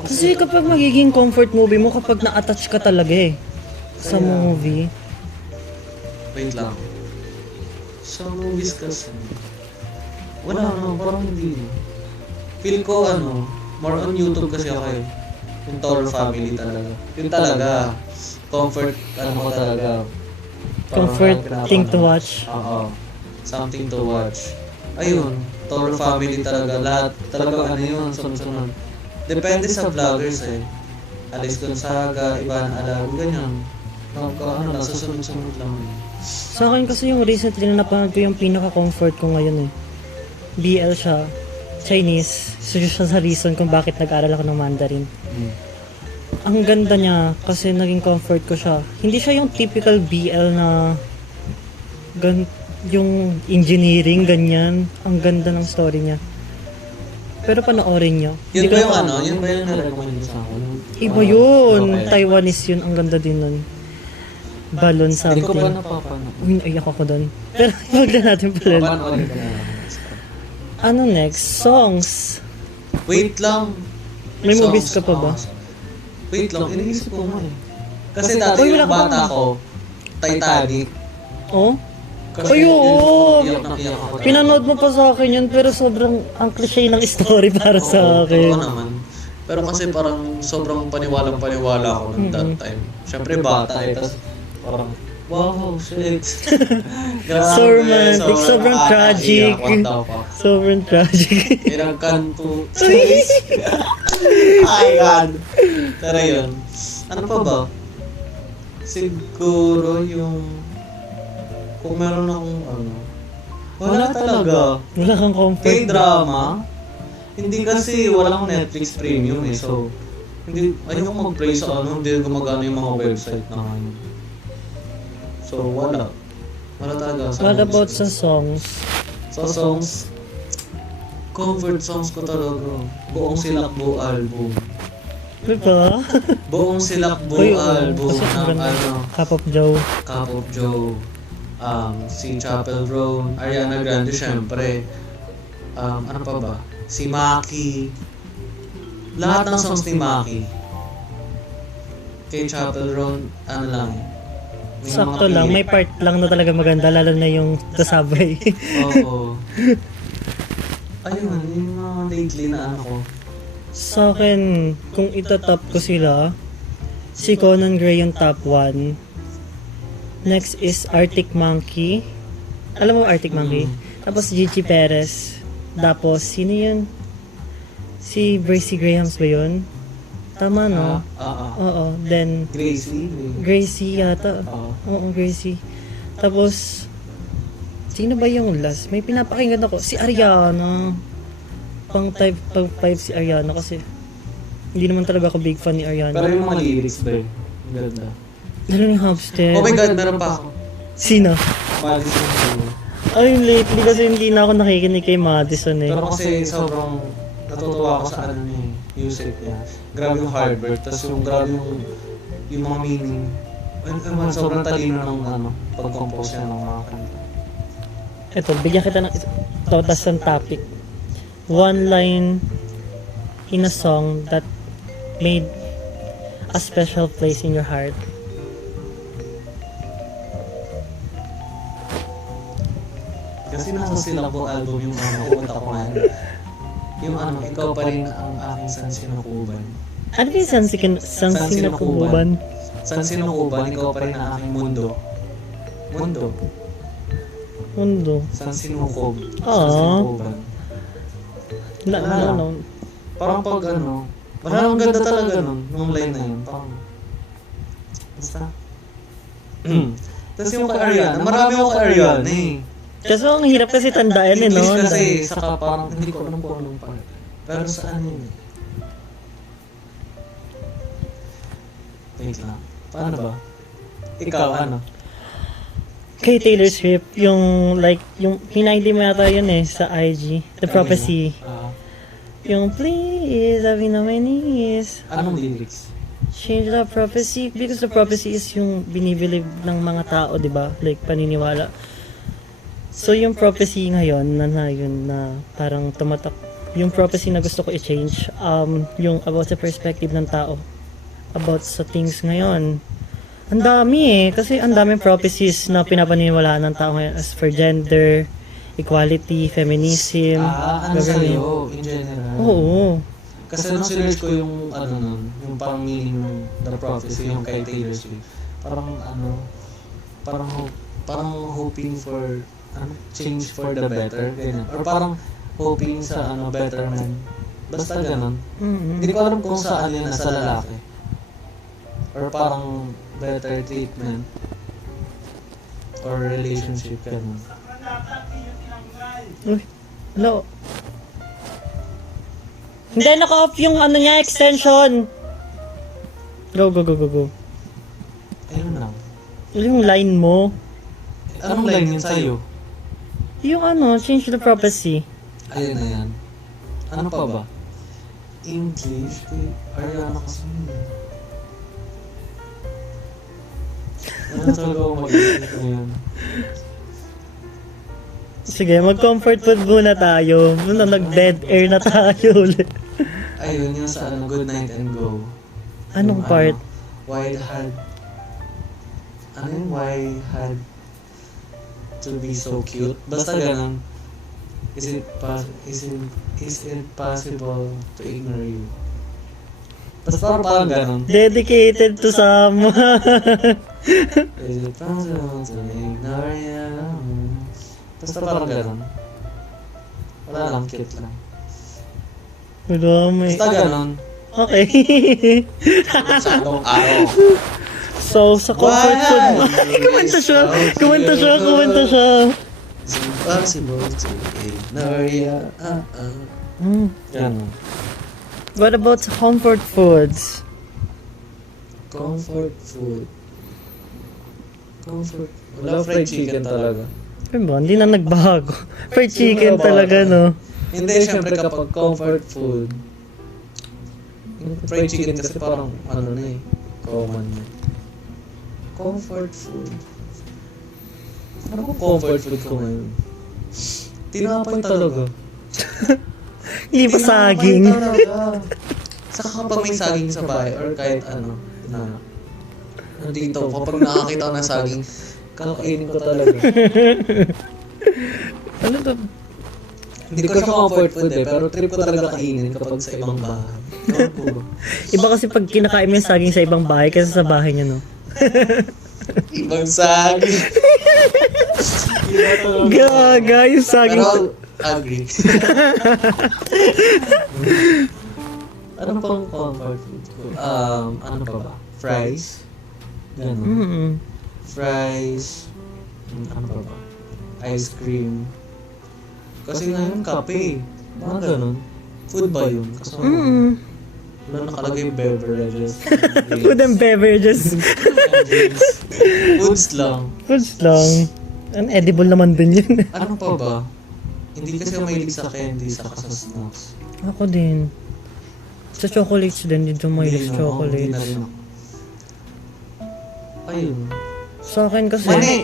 Kasi kapag magiging comfort movie mo, kapag na-attach ka talaga eh. Sa movie. Wait lang. Sa movies kasi, wala no, parang hindi. Feel ko ano, more on YouTube kasi ako eh. Yung Toro Family talaga. Yun talaga. Comfort, ano ko talaga. Comfort Parang thing to pinapanood. watch. Oo. Something to watch. Ayun, Toro Family talaga. Lahat talaga ano yun, sunod-sunod. Depende sa vloggers eh. Alex Gonzaga, Ivan Alag, ganyan. Ano lang, susunod-sunod lang. Sa akin kasi yung recently na napanood ko yung pinaka-comfort ko ngayon eh. BL siya. Chinese. So, siya sa reason kung bakit nag-aral ako ng Mandarin. Ang ganda niya kasi naging comfort ko siya. Hindi siya yung typical BL na yung engineering, ganyan. Ang ganda ng story niya. Pero panoorin niyo. Yun Hindi ba ko- yung ano? Yun ba yung nare-recommend mo sa akin? Iba yun. Okay. Taiwanese yun. Ang ganda din nun. Balloon Hindi ko pa something. napapanood. Uy, naiyak ako dun. Pero wag na natin pala. Panoorin ko na lang. Ano next? Songs. Wait lang. May Songs. movies ka pa ba? Wait lang, iniisip ko nga eh. Kasi Kasi dati Uy, yung wala ka bata pa. ko, Titanic. Oh? Kasi Ay, oo. iyak na iyak ako. Pinanood mo pa sa akin yun, pero sobrang ang cliche ng story para sa Oo akin. naman. Pero kasi parang sobrang paniwalang-paniwala ako nung that time. Siyempre bata eh, tapos parang, wow, shit. Grabe, So romantic, sobrang tragic. Iyak, what the fuck. Sobrang tragic. Ilang kanto. Ay, God. Pero yun. Ano pa ba? Siguro yung... Kung meron akong ano... Wala talaga. Wala kang comfort. K-drama? Hindi kasi walang Netflix Premium eh. So, hindi... Ayoko mag-play sa ano. Hindi gumagana yung mga website na ngayon. So, wala. Wala talaga. What about sa songs? Sa songs, comfort songs ko talaga. Buong Silakbo album. Diba? Buong Silakbo Uy, oo. album Kasi ang ng ganda. ano, Cup of Joe. Cup of Joe, si Chapel Roan, Ariana Grande syempre, ano pa ba? Si Maki. Lahat ng songs ni Maki. Kay Chapel Roan, ano lang eh. May Sakto mga lang, pilit. may part lang na talaga maganda, lalo na yung The Subway. Oo. Ayun, yung mga lately na ano ko. Sa akin, kung itatop ko sila, si Conan Gray yung top 1. Next is Arctic Monkey. Alam mo Arctic Monkey? Tapos Gigi Perez. Tapos, sino yun? Si Bracy Grahams ba yun? Tama, no? Oo. Then, Gracie. Gracie yata. Oo, Gracie. Tapos, sino ba yung last? May pinapakinggan ako. Si Ariana. Pang type 5 si Ariana kasi hindi naman talaga ako big fan ni Ariana. Pero yung mga lyrics ba Ang ganda. Lalo ni Hubstead. Oh my God, meron pa ako. Sino? Madison Blue. Ay, lately kasi hindi na ako nakikinig kay Madison eh. Pero kasi sobrang natutuwa ako sa ano niya eh, music niya. Grabe yung Harvard, tapos yung grabe yung mga meaning. Sobrang talino ng ano, pag-compose niya ng mga kanta. Ito, bigyan kita ng totas ng topic. One line in a song that made a special place in your heart. Kasi nasa Silabo album yung ano, pumunta ko ngayon. Yung ano, ikaw pa rin ang aking sansinukuban. Ano ba yung Sansinukuban? Sansinukuban, ikaw pa rin ang aking mundo. Mundo. Mundo. Sansinukob. Aww. Sansinukuban. Ano? Parang pag ano, parang ang ganda talaga nun, nung line na yun. Parang, basta. Tapos yung kay Ariana, marami ako kay Ariana eh. Kaso ang hirap kasi tandaan eh, no? English kasi, saka parang hindi ko alam kung anong part. Pero saan yun eh. Wait lang. Paano ba? Ikaw, ano? Kay Taylor Swift, yung like, yung hinahindi mo yata yun eh, sa IG. The Prophecy. Yung please, I've been on my knees. Anong lyrics? Change the prophecy. Because the prophecy is yung binibilib ng mga tao, di ba? Like, paniniwala. So, yung prophecy ngayon, yun na parang tumatak. Yung prophecy na gusto ko i-change, yung about sa perspective ng tao. About sa things ngayon. Ang dami eh. Kasi ang daming prophecies na pinapaniwalaan ng tao ngayon as for gender, equality, feminism. Ano ganun. sa'yo, in general? Oo. Kasi nung sinerge ko yung ano nun, yung parang meaning ng The Prophecy, yung kay Taylor Swift. Parang ano, parang hoping for change for the better, ganyan. Or parang hoping sa betterment. Basta ganun. Mm-hmm. Hindi ko alam kung saan yun nasa lalaki. Or parang better treatment. Or relationship, ganun. Uy, hello. Hindi, naka-off yung ano niya, extension. Go. Ayun lang. Yung line mo. Anong line yun sa'yo? Yung ano, change the prophecy. Ayun na yan. Ano pa ba? English? Ariana kasi yun. Ano talaga ako mag-isip ngayon? Sige, mag-comfort food muna tayo. Nag-dead air na tayo ulit. Ayun, yung sa ano, Good Night and Go. Anong Yung part? Why it had... Ano yung why had to be so cute? Basta ganun. Is it possible to ignore you? Basta parang ganun. Dedicated to someone. Is it possible to ignore you? Basta parang ganun. Wala lang, cute lang. Wala, may... Basta ganun. Okay. Sakong araw. So, sa comfort food mo. Kumanta siya. Is it possible to ignore you? Ganun. What about sa comfort foods? Comfort food. Wala, fried chicken talaga. Ano ba? Hindi na nagbago. Fried chicken talaga, no? Hindi, syempre kapag comfort food, yung fried chicken kasi parang ano na eh, common na. Comfort food. Ano kung comfort food ko ngayon? Tinapay talaga. Hindi pa saging. Tinapay talaga. Saka kapag may saging sa bahay or kahit ano, na dito, kapag nakakita ko ng saging, kakainin ko talaga. Ano to? Hindi ko siya comfort food eh, pero trip ko talaga kainin kapag sa ibang bahay. Ewan ko ba? Iba kasi pag kinakain mo yung saging sa ibang bahay kaysa sa bahay niya, no? Ibang saging. Gaga, yung saging. Pero, agree. Ano pang comfort food ko? Ano pa ba? Fries? Ganun. Mm-mm. Fries. Ano pa ba? Ice cream. Kasi ngayon kape. Mga ganun. Food ba yun? Kasi Mm-mm. wala nakalagay beverages. Food and beverages. Foods lang. Foods lang. Edible naman din yun. Ano pa ba? Hindi kasi ako mahilig sa candy, saka sa snacks. Ako din. Sa chocolates din, dito mo Hindi yung na, chocolates. hindi na rin ako. Ayun. Sa akin kasi, Mani!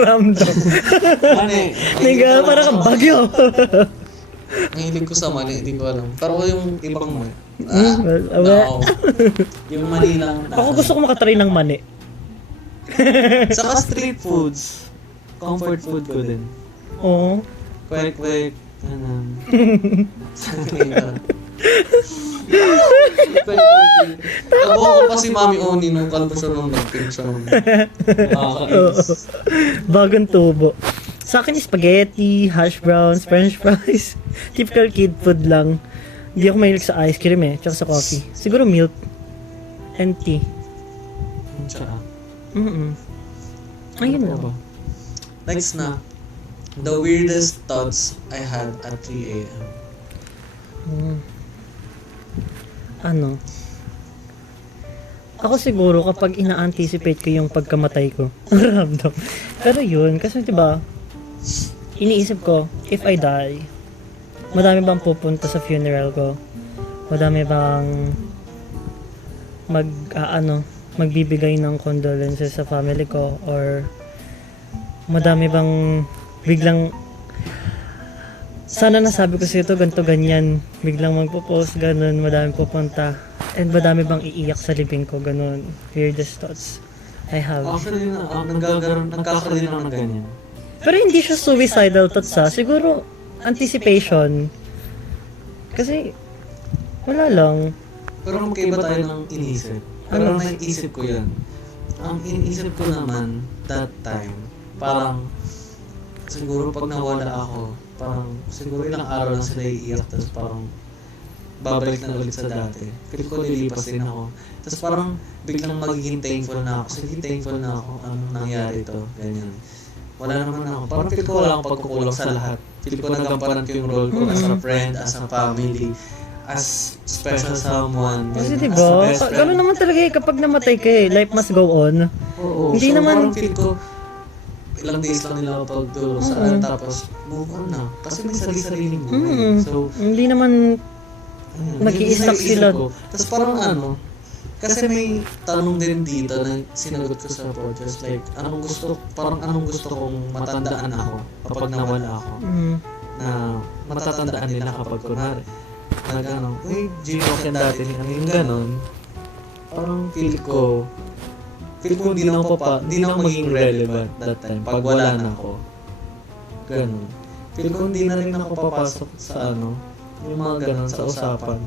random. Mani! Nigga, parang kang bagyo. Ang hilig ko sa mani, hindi ko alam. Pero yung ibang mani. Well, No. Yung mani lang. ako gusto ko makatry ng mani. Saka street foods. Comfort food ko din. Oo. Kwek-kwek. Ano. Tabo ko pa si Mami Oni nung kalbo siya nung nag-pink siya nung Nakakainis. Bagong tubo. Sa akin, spaghetti, hash browns, french fries. Typical kid food lang. Hindi ako mahilig sa ice cream eh, tsaka sa coffee. Siguro milk and tea. Tsaka. Mm-mm. Ayun Ano na. ba? Next na. The weirdest thoughts I had at 3 a.m. Ano? Ako siguro kapag ina-anticipate ko yung pagkamatay ko. Ramdam. Pero yun, kasi diba, iniisip ko, if I die, madami bang pupunta sa funeral ko? Madami bang magbibigay ng condolences sa family ko? Or madami bang biglang sana nasabi ko sa ito, ganito, ganyan. Biglang magpo-post, ganun, madami pupunta. And madami bang iiyak sa libing ko, ganun. Weirdest thoughts I have. Actually, nagkakaroon din ako ng ganyan. Pero hindi siya suicidal thoughts ha. Siguro, anticipation. Kasi, wala lang. Pero magkaiba tayo ng iniisip. Pero naiisip ko yan. Ang iniisip ko naman, that time, parang, siguro pag nawala ako, parang, siguro ilang araw lang sila iiyak, tapos parang, babalik na ulit sa dati. Feel ko lilipas din ako. Tapos parang, biglang magiging thankful na ako. Sige, thankful na ako. Anong nangyari to? Ganyan. wala naman ako. Parang feel ko wala akong pagkukulang sa lahat. Feel ko nagampanan ko yung role ko as a friend, as a family, as special someone. Kasi ganun, diba, as a best friend. gano'n naman talaga eh, kapag namatay ka eh, life must go on. Oo, Hindi so naman- parang feel ko, ilang days lang nila ako pagtulog saan, tapos move on na. Kasi may sarili-sariling buhay. So, Hindi naman ayun, Nag-i-stuck yun yung sila. naisip ko. Tapos parang kasi may tanong din dito na sinagot ko sa podcast, like, anong gusto kong matandaan ako kapag nawala ako. Na matatandaan nila kapag kunwari, uy, Gino Ken dati ni ano yung ganon. Parang feel ko hindi na ako magiging relevant that time pag wala na ako. Ganon. Feel ko hindi na rin ako papasok sa yung mga ganon sa usapan.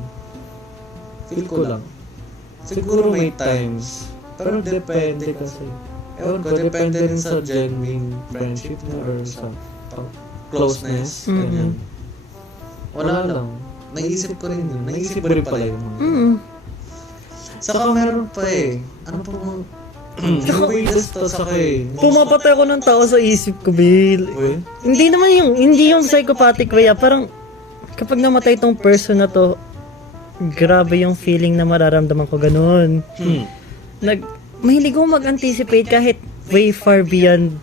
Feel ko lang. Siguro may times, pero depende kasi. Ewan ko, depende rin sa genuine friendship niya or sa closeness. Ganyan. Wala lang. Naisip ko rin yun. Naisip ko rin pala yun. Saka meron pa eh. Ano pa mo? Yung weirdest thoughts ako eh. Pumapatay ako ng tao sa isip ko, Bill. Uy? Hindi yung psychopathic way, parang kapag namatay tong person na to, grabe yung feeling na mararamdaman ko ganun. Mahilig ako mag-anticipate kahit way far beyond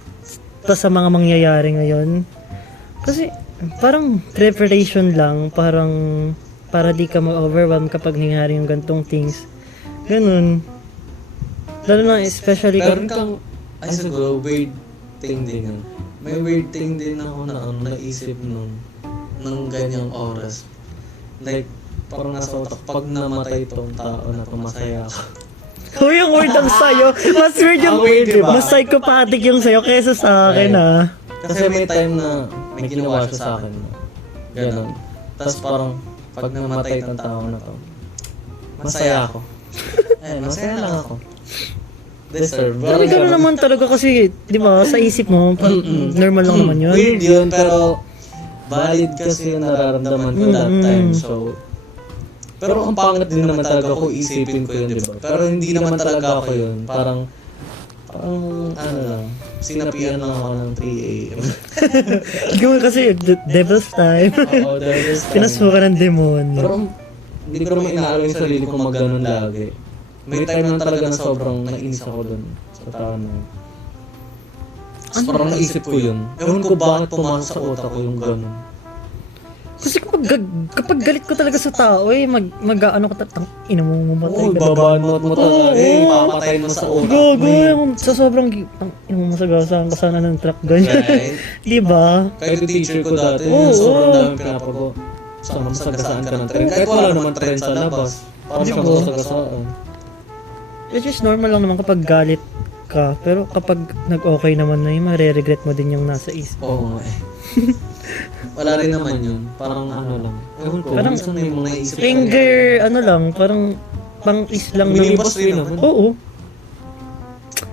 pa sa mga mangyayari ngayon. Kasi parang preparation lang, parang para di ka ma-overwhelm kapag nangyari yung gantong things. Ganun. Lalo na especially Meron kang, ay siguro, weird thing din yun. May weird thing din ako na naisip nung ganyang oras. Like, parang nasa utak, pag namatay tong tao na to, masaya ako. Uy, yung word ang sayo. Mas weird yung Ang weird, diba? Mas psychopathic yung sayo kaysa sa akin, ah. Kasi may time na may ginawa siya sa akin. Ganon. Tapos parang, pag namatay tong tao na to, masaya ako. Masaya lang ako. Deserve. Pero gano'n naman talaga kasi, di ba, sa isip mo, normal lang naman yun. Weird yun, pero valid kasi yung nararamdaman ko that time. So, pero ang pangit din naman talaga kung isipin ko yun, di ba? Pero hindi naman talaga ako yun. Parang ano lang, sinapian lang ako ng 3 a.m. Gawin kasi, devil's time. Oo, dahil this time. Pinasukan ng demonyo. Pero hindi ko naman inaalo yung sarili ko mag-ganon lagi. May time lang talaga na sobrang nainis ako dun sa tao na yun. Tapos parang naisip ko yun. Ewan ko bakit pumasok sa utak ko yung ganon. Kasi kapag galit ko talaga sa tao, mag-ano ka ina mo mamatay Oo, ka. babanot mo talaga. Papatayin mo sa utak Gago, mo eh. sa sobrang, ina mo masagasahan ka sana ng truck ganyan. Right? Di ba? Kahit yung teacher ko dati, Oo, sobrang oo. dami pinapago. Sama masagasaan ka ng tren. Kahit wala naman tren sa labas. Parang siya masagasaan. Which is normal lang naman kapag galit ka. Pero kapag nag-okay naman na yun, mare-regret mo din yung nasa isip. Oo nga eh. Wala rin naman yun. Parang ano lang. Ewan ko, Parang minsan may mga naisip ko. Finger, ano lang, parang pang-is lang ng... Minibus rin naman. Oo.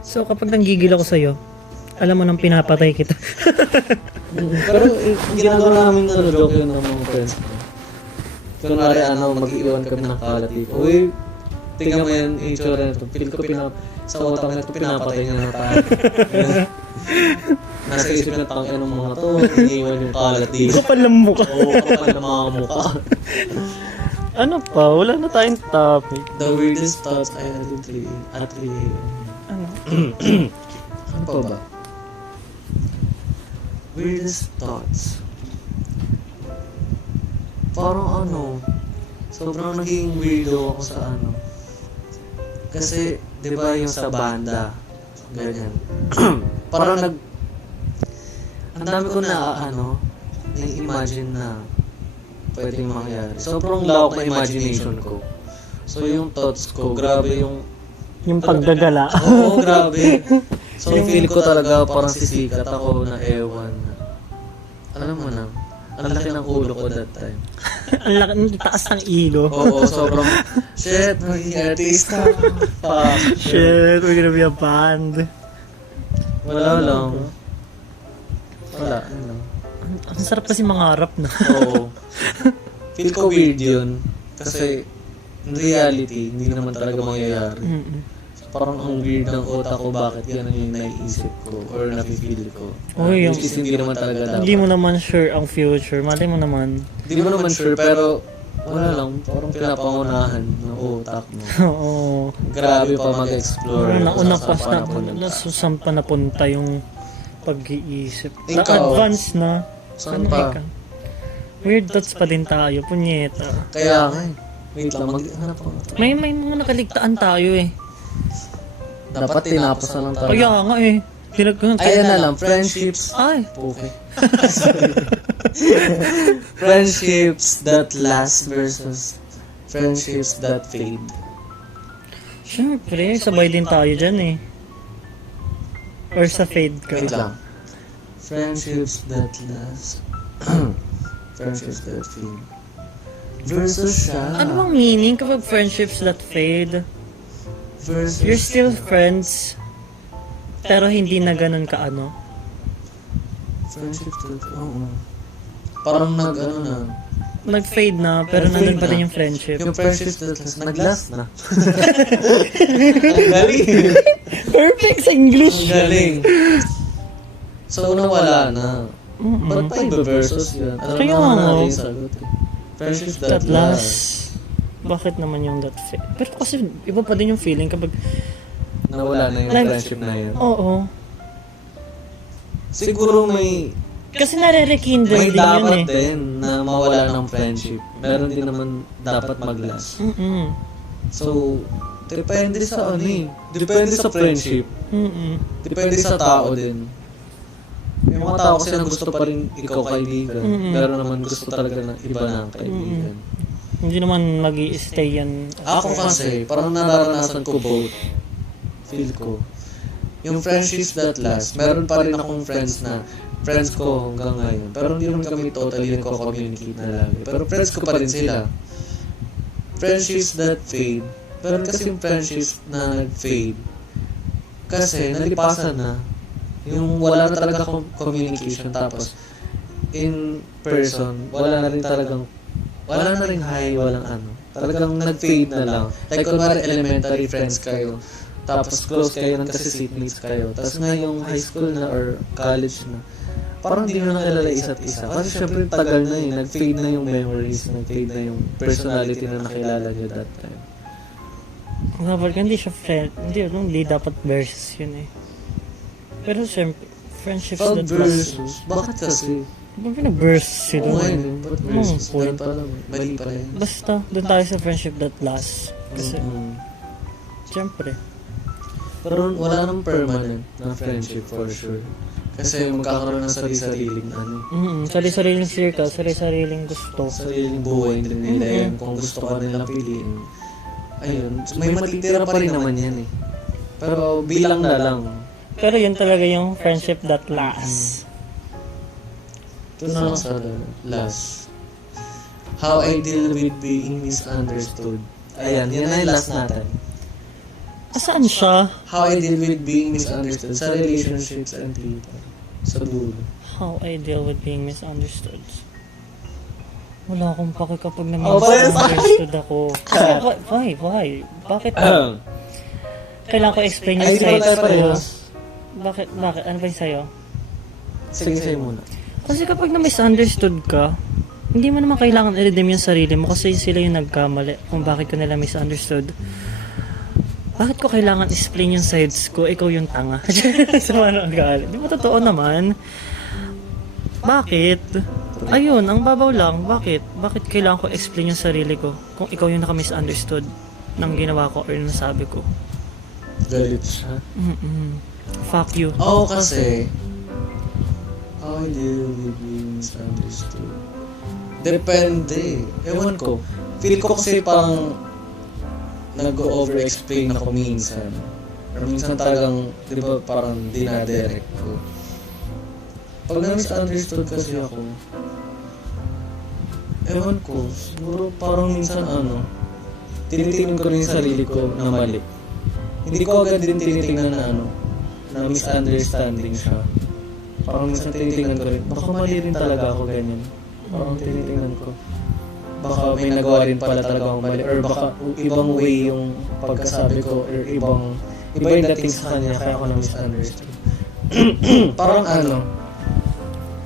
So kapag nanggigil ako sa'yo, alam mo nang pinapatay kita. Pero ginagawa namin joke yun ng mga friends ko. Kunwari mag-iwan kami ng kalat dito. Uy, tingnan mo yan, itsura nito. Feel ko sa utak nito, pinapatay niya na tayo. Nasa isip na tangin ng mga to, iniwan yung kalat dito. Kapal ng mukha. Oo, kapal na mga mukha. Ano pa? Wala na tayong topic. The weirdest thoughts I had at 3 a.m. Ano? Ano pa ba? Weirdest thoughts. Parang sobrang naging weirdo ako sa Kasi, di ba yung sa banda, ganyan. Parang ang dami ko na-imagine na pwedeng mangyari. Sobrang lawak ng imagination ko. So yung thoughts ko, grabe yung Yung paggagala. Oo, grabe. So, feel ko talaga parang sisikat ako na ewan. Alam mo na, ang laki ng ulo ko that time. Ang laki ng taas ng ilo. Oo, sobrang, shit, magiging artista. Fuck. Shit, we're gonna be a band. Wala lang. Wala, ano. Ang sarap kasi mangarap na. Oo. Feel ko weird yun. Kasi, in reality, hindi naman talaga mangyayari. parang ang weird ng utak ko bakit yan yung naiisip ko or nafe-feel ko. Uy, Which is hindi naman talaga dapat. Hindi mo naman sure ang future. Mali mo naman. Hindi mo naman sure pero wala lang, parang pinapangunahan ng utak mo. Oo. Grabe pa mag-explore. Nauna pa Saan pa napunta. saan pa napunta yung pag-iisip. Ikaw? Na-advance na. Saan Ano pa? ka? Weird thoughts pa din tayo, punyeta. Kaya nga eh. Wait lang, hanap ako. May mga nakaligtaan tayo eh. Dapat tinapos na lang tayo. Kaya nga eh. Ayan na lang, friendships. Ay, Okay. Friendships that last versus friendships that fade. syempre, sabay din tayo dyan eh. Or sa fade ka. Wait lang. Friendships that last. Friendships that fade. Versus siya. Ano bang meaning kapag friendships that fade? Versus You're still friends, pero hindi na ganun ka ano. friendships that... Oo. Parang nag-ano na. Nag-fade na, pero Nag-fade nandun pa din na. yung friendship. Yung friendships that last. Nag-last na. Ang galing. Perfect sa English! Ang galing. So, nawala na. Mm-mm. Ba't pa iba versus yun? Alam Kaya naman nga. natin yung sagot eh. Friendships that, That last. Bakit naman yung that fade? Pero kasi iba pa din yung feeling kapag, Nawala na yung Like- friendship na yun. oo. Siguro may Kasi nare-rekindle may din yun dapat eh. din na mawala ng friendship. Meron din naman dapat mag-last. Mm-mm. So, depende sa ano eh. Depende sa friendship. Mm-mm. Depende sa tao din. May mga tao kasi na gusto pa rin ikaw kaibigan. Mm-mm. Pero naman gusto talaga ng iba na ang kaibigan. Hindi naman mag-i-stay yan. Ako kasi, parang nararanasan ko both. Feel ko. Yung friendships that last, meron pa rin akong friends na friends ko hanggang ngayon. Pero hindi naman kami totally nagko-communicate na lagi. Pero friends ko pa rin sila. Friendships that fade. Meron kasi yung friendships na nag-fade. Kasi nalipasan na. Yung wala na talaga communication. Tapos, in person, wala na rin talagang wala na rin hi, walang ano. Talagang nag-fade na lang. Like, kunwari elementary friends kayo. Tapos close kayo ng kasi seatmates kayo. Tapos ngayong high school na or college na, parang hindi na nakilala isa't isa. Kasi syempre tagal na yun. Nag-fade na yung memories. Nag-fade na yung personality na nakilala nyo that time. Dapat hindi siya friend. Hindi dapat versus yun eh. Pero siyempre, friendships Pag that last. versus, bakit kasi? Ba't pinag-burst sila? Oo nga yun. Ba't versus? point. Ganun pala. Mali pala yun. Basta, doon tayo sa friendship that last. Kasi, siyempre. Pero wala nang permanent na friendship for sure. Kasi magkakaroon ng sarili-sariling ano. Sari-sariling circle, sari-sariling gusto. Sariling buhay din nila yan. Kung gusto ka nilang piliin. Ayun. May matitira pa rin naman yan eh. Pero bilang na lang. Pero yun talaga yung friendship that lasts. Ito na sa last. How I deal with being misunderstood. Ayan, yan na yung last natin. Saan siya? How I deal with being misunderstood sa relationships and people. Sa dulo. How I deal with being misunderstood. Wala akong pake kapag Oh, parehas na-misunderstood ako. Why? Bakit? Kailangan ko explain yung Ay, di ba sides tayo ko. parehas? Bakit? Ano ba yung sa'yo? Sige, sa'yo muna. Kasi kapag na-misunderstood ka, hindi mo naman kailangan i-redeem yung sarili mo kasi sila yung nagkamali kung bakit ka nila misunderstood. Bakit ko kailangan explain yung sides ko? Ikaw yung tanga. Sama ng galit. Di ba totoo naman? Bakit? Ayun, ang babaw lang. Bakit? Bakit kailangan ko explain yung sarili ko kung ikaw yung naka-misunderstood ng ginawa ko or nasabi ko? Galit siya. Fuck you. Oo, kasi how I deal with being misunderstood. Depende. Ewan ko. Feel ko kasi parang nag-over-explain ako minsan. Or minsan talagang, di ba, parang dinadirect ko. Pag na-misunderstood kasi ako, ewan ko, siguro parang minsan tinitingnan ko rin yung sarili ko na mali. Hindi ko agad din tinitingnan na na misunderstanding siya. Parang minsan tinitingnan ko rin, baka mali rin talaga ako ganyan. Parang tinitingnan ko. Baka may nagawa rin pala talaga akong mali. Or baka ibang way yung pagkasabi ko or iba yung dating sa kanya, kaya ako na-misunderstood. Parang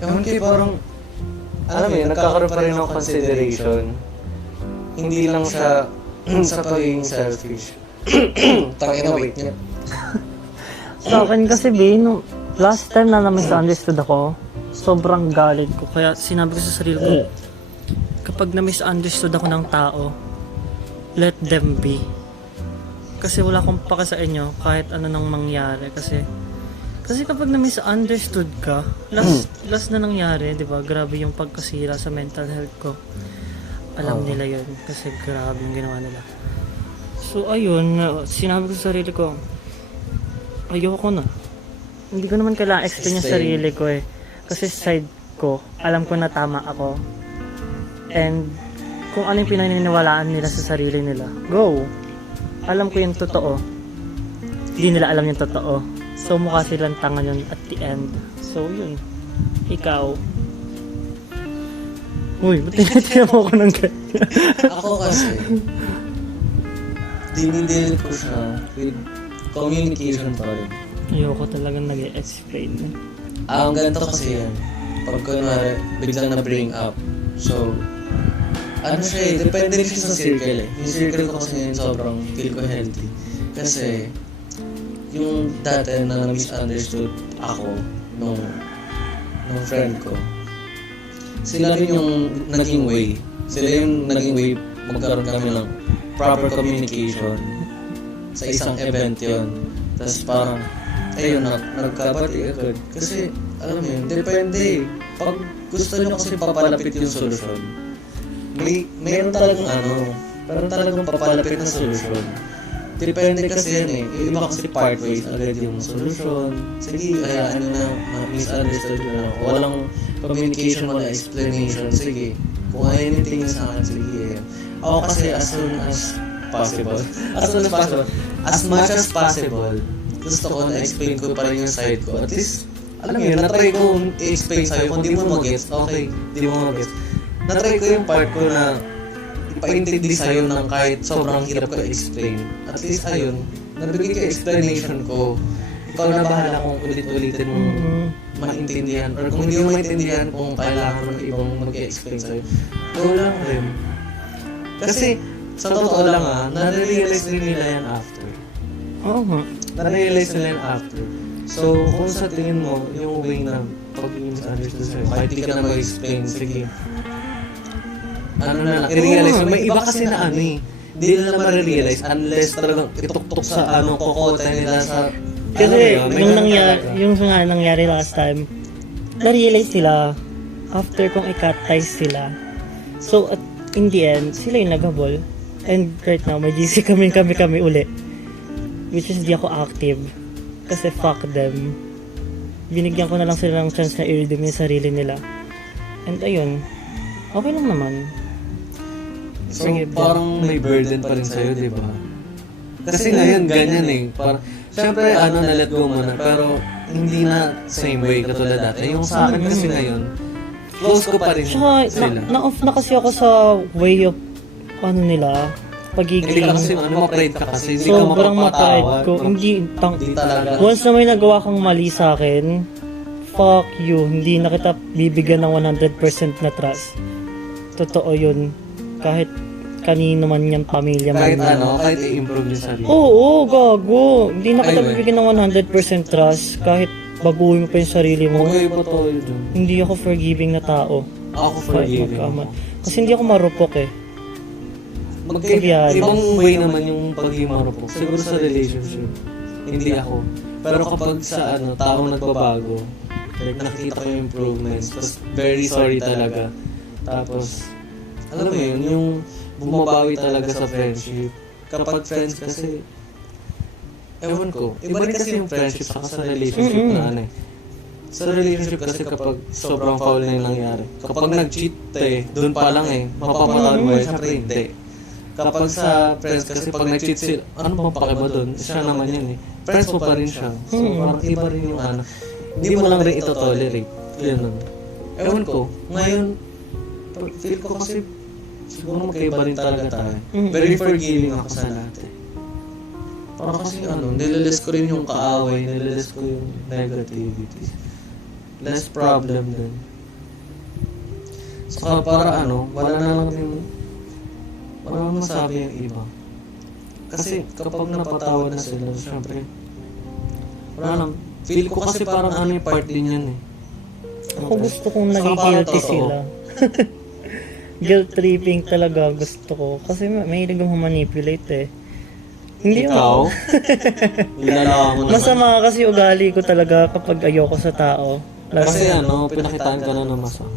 ewan kayo, parang, alam mo yun, nagkakaroon pa rin ng consideration. Hindi lang sa pagiging selfish. Tangina, wait niya. Sa akin kasi, B, nung last time na na-misunderstood ako, sobrang galit ko. Kaya sinabi ko sa sarili ko, kapag na-misunderstood ako ng tao, let them be. Kasi wala akong paka sa inyo kahit ano nang mangyari. Kasi kapag na-misunderstood ka, last na nangyari, di ba? Grabe yung pagkasira sa mental health ko. Alam nila yun. Kasi grabe yung ginawa nila. So, ayun, sinabi ko sa sarili ko, ayoko na. Hindi ko naman kailangan explain yung sarili ko eh. Kasi side ko, alam ko na tama ako. And kung ano yung pinaniniwalaan nila sa sarili nila, go! Alam ko yung totoo. Hindi nila alam yung totoo. So mukha silang tanga yun at the end. So yun. Ikaw. Uy, ba't tinatira mo ako ng ganyan? Ako kasi, dinidil ko siya with communication pa rin. Ayoko talagang nag-explain. Ang ganito kasi yan, pag kunwari, biglang na-bring up. So, ano siya eh, depende rin siya sa circle eh. Yung circle ko kasi ngayon sobrang feel ko healthy. Kasi, yung dati na misunderstood ako nung friend ko, sila rin yung naging way. Sila yung naging way magkaroon kami ng proper communication sa isang event yun. Tapos parang, ayun, nagkabati agad. Kasi, alam mo yun, depende. Pag gusto nyo kasi papalapit yung solusyon, mayroon talagang meron talagang papalapit na solusyon. Depende kasi yan eh. Yung iba kasi part ways agad yung solusyon. Sige, hayaan nyo na misunderstood nyo na. Walang communication, walang explanation. Sige, kung ayaw nyo tingin sa akin, sige. Ako kasi as soon as possible, as much as possible, gusto ko na-explain ko pa rin yung side ko. At least, alam mo yun, na-try ko i-explain sa'yo. Kung di mo mag-gets, okay, di mo mag-gets. Na-try ko yung part ko na ipaintindi sa'yo ng kahit sobrang hirap ko i-explain. At least, ayun, nabigay ko explanation ko. Ikaw na bahala kung ulit-ulitin mo maintindihan. Or kung hindi mo maintindihan kung kailangan mo ng ibang mag-explain sa'yo, go lang rin. Kasi, sa totoo lang na-realize din nila yan after. Oo nga. Na-realize nila yan after. So, kung sa tingin mo, yung way na pag-i-misunderstood sa'yo, kahit di ka na mag-explain, sige. Ano na lang, i-realize mo. May iba kasi na hindi nila ma-realize unless talagang ituktok sa kokote nila sa... Kasi may yung ganun talaga. nangyari last time, na-realize sila after kong i-cut ties sila. So, at in the end, sila yung naghabol. And right now, may GC kami uli. Which is di ako active. Kasi fuck them. Binigyan ko na lang sila ng chance na i-redeem yung sarili nila. And ayun, okay lang naman. So, parang may burden pa rin sa'yo, di ba? Kasi ngayon, ganyan eh. Syempre, na-let go mo na. Pero, hindi na same way katulad dati. Yung sa akin kasi ngayon, close ko pa rin Tsaka, sila. na-off na kasi ako sa way of, nila, pagiging... Hindi ka kasi, ma-pride ka kasi. Hindi ka Sobrang ma-pride mapapatawad. ko. Hindi talaga. Once na may nagawa kang mali sa akin, fuck you. Hindi na kita bibigyan ng 100% na trust. Totoo yun. Kahit kanino man yan, pamilya man Kahit yan. kahit i-improve yung sarili. Oo, gago. Hindi na kita Anyway. bibigyan ng 100% trust. Kahit baguhin mo pa yung sarili mo. Okay po to yun. Hindi ako forgiving na tao. Ako Kahit forgiving. magkama. Kasi hindi ako marupok eh. Ibang way naman yung pagiging marupok. Siguro sa relationship. Hindi ako. Pero kapag sa taong nagbabago, like nakikita ko yung improvements, tapos very sorry talaga. Tapos, alam mo yun, yung bumabawi talaga sa friendship. Kapag friends kasi, ewan ko, iba rin kasi yung friendship saka sa relationship na Sa relationship kasi kapag sobrang foul na yung nangyari. Kapag nag-cheat doon pa lang mapapatawad mo syempre hindi. Kapag sa friends kasi pag nag-cheat sila, ano bang pakiba doon? Siya naman yan Friends mo pa rin siya. So parang iba rin yung hindi mo lang rin ito tolerate. Yun. Ewan ko, ngayon, feel ko kasi siguro magkaiba rin talaga tayo. Very forgiving ako sa lahat Para kasi nililis ko rin yung kaaway, nililis ko yung negativity. Less problem din. Saka para wala na lang masabi yung iba. Kasi kapag napatawa na sila, syempre, wala lang. Feel ko kasi parang yung part din yan eh. Ako gusto kong naging Saka parang guilty totoo. sila. Guilt tripping talaga gusto ko. Kasi mahilig akong manipulate eh. Hindi Ikaw? Nilalawa mo naman. Masama kasi ugali ko talaga kapag ayoko sa tao. Kasi pinakitaan ka na ng masama.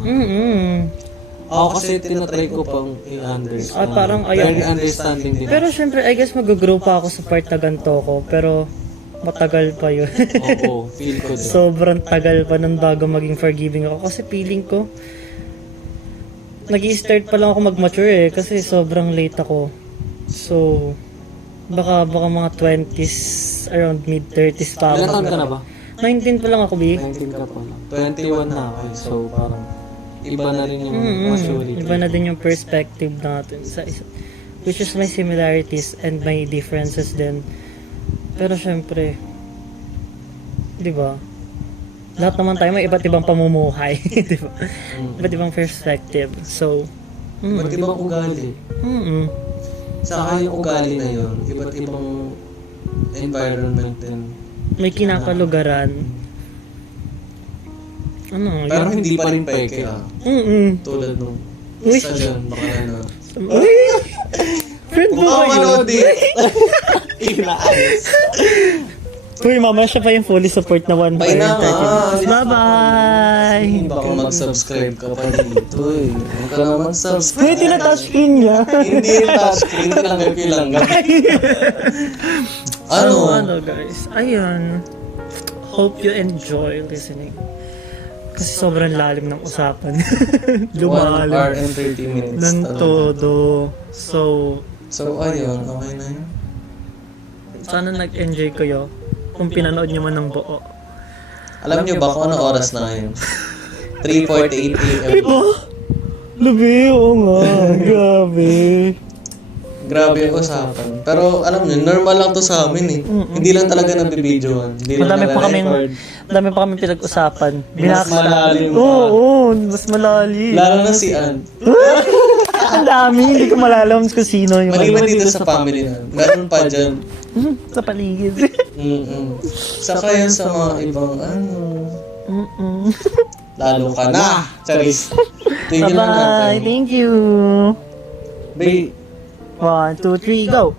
Ako kasi tinatry ko pang i-understand. Ah, parang Very understanding din. Pero syempre, I guess mag-grow pa ako sa part na ganito ko. Pero matagal pa yun. Oo, feel ko din. Sobrang tagal pa nun bago maging forgiving ako. Kasi feeling ko, nag-i-start pa lang ako mag-mature eh. Kasi sobrang late ako. So, baka mga 20s, around mid-30s pa Ilan ako. taon ka na ba? 19 pa lang ako, B. 19 ka pa lang. 21 na ako eh. So parang iba na rin yung maturity. Iba na din yung perspective natin sa isa. Which is my similarities and my differences din. Pero syempre, di ba? Lahat naman tayo may iba't ibang pamumuhay, di ba? Iba't ibang perspective. So, Iba't ibang ugali. Saka yung ugali na yun, iba't ibang environment din. may kinakalugaran. Ano, Pero yun? hindi pa rin peke Tulad nung Uy. isa dyan, baka na. Uy! Friend mo Kung ako ba yun? manood din. Inaalis. Uy, mama, siya pa yung fully support na 1 Bye na nga. Bye-bye! Baka mag-subscribe ka pa dito eh. Huwag ka na mag-subscribe. Uy, tina-touchscreen niya. Hindi yung touchscreen, tinanggap yung langgam. So, guys, ayun. Hope you enjoy listening. Kasi sobrang lalim ng usapan. 1 hour Lumalim and 30 minutes. ng todo. So, ayun, okay na yun. sana nag-enjoy kayo kung pinanood nyo man ng buo. Alam niyo ba kung ano oras na ngayon? 3:48 a.m. Labi, oo nga. Grabe. Grabe yung usapan. Pero alam niyo, normal lang to sa amin eh. Hindi lang talaga nabibidyoan. Hindi lang Madami pa kami pinag-usapan. Mas malalim pa. Oo, mas malalim. Lalo na si Ann. Ang dami, hindi ko malalam kung sino yung Maliban dito sa family na. Meron pa dyan. sa paligid. Saka yun sa mga ibang lalo ka na. Charis. Tigil na Bye-bye. natin. Thank you. Bay, 1, 2, 3, go.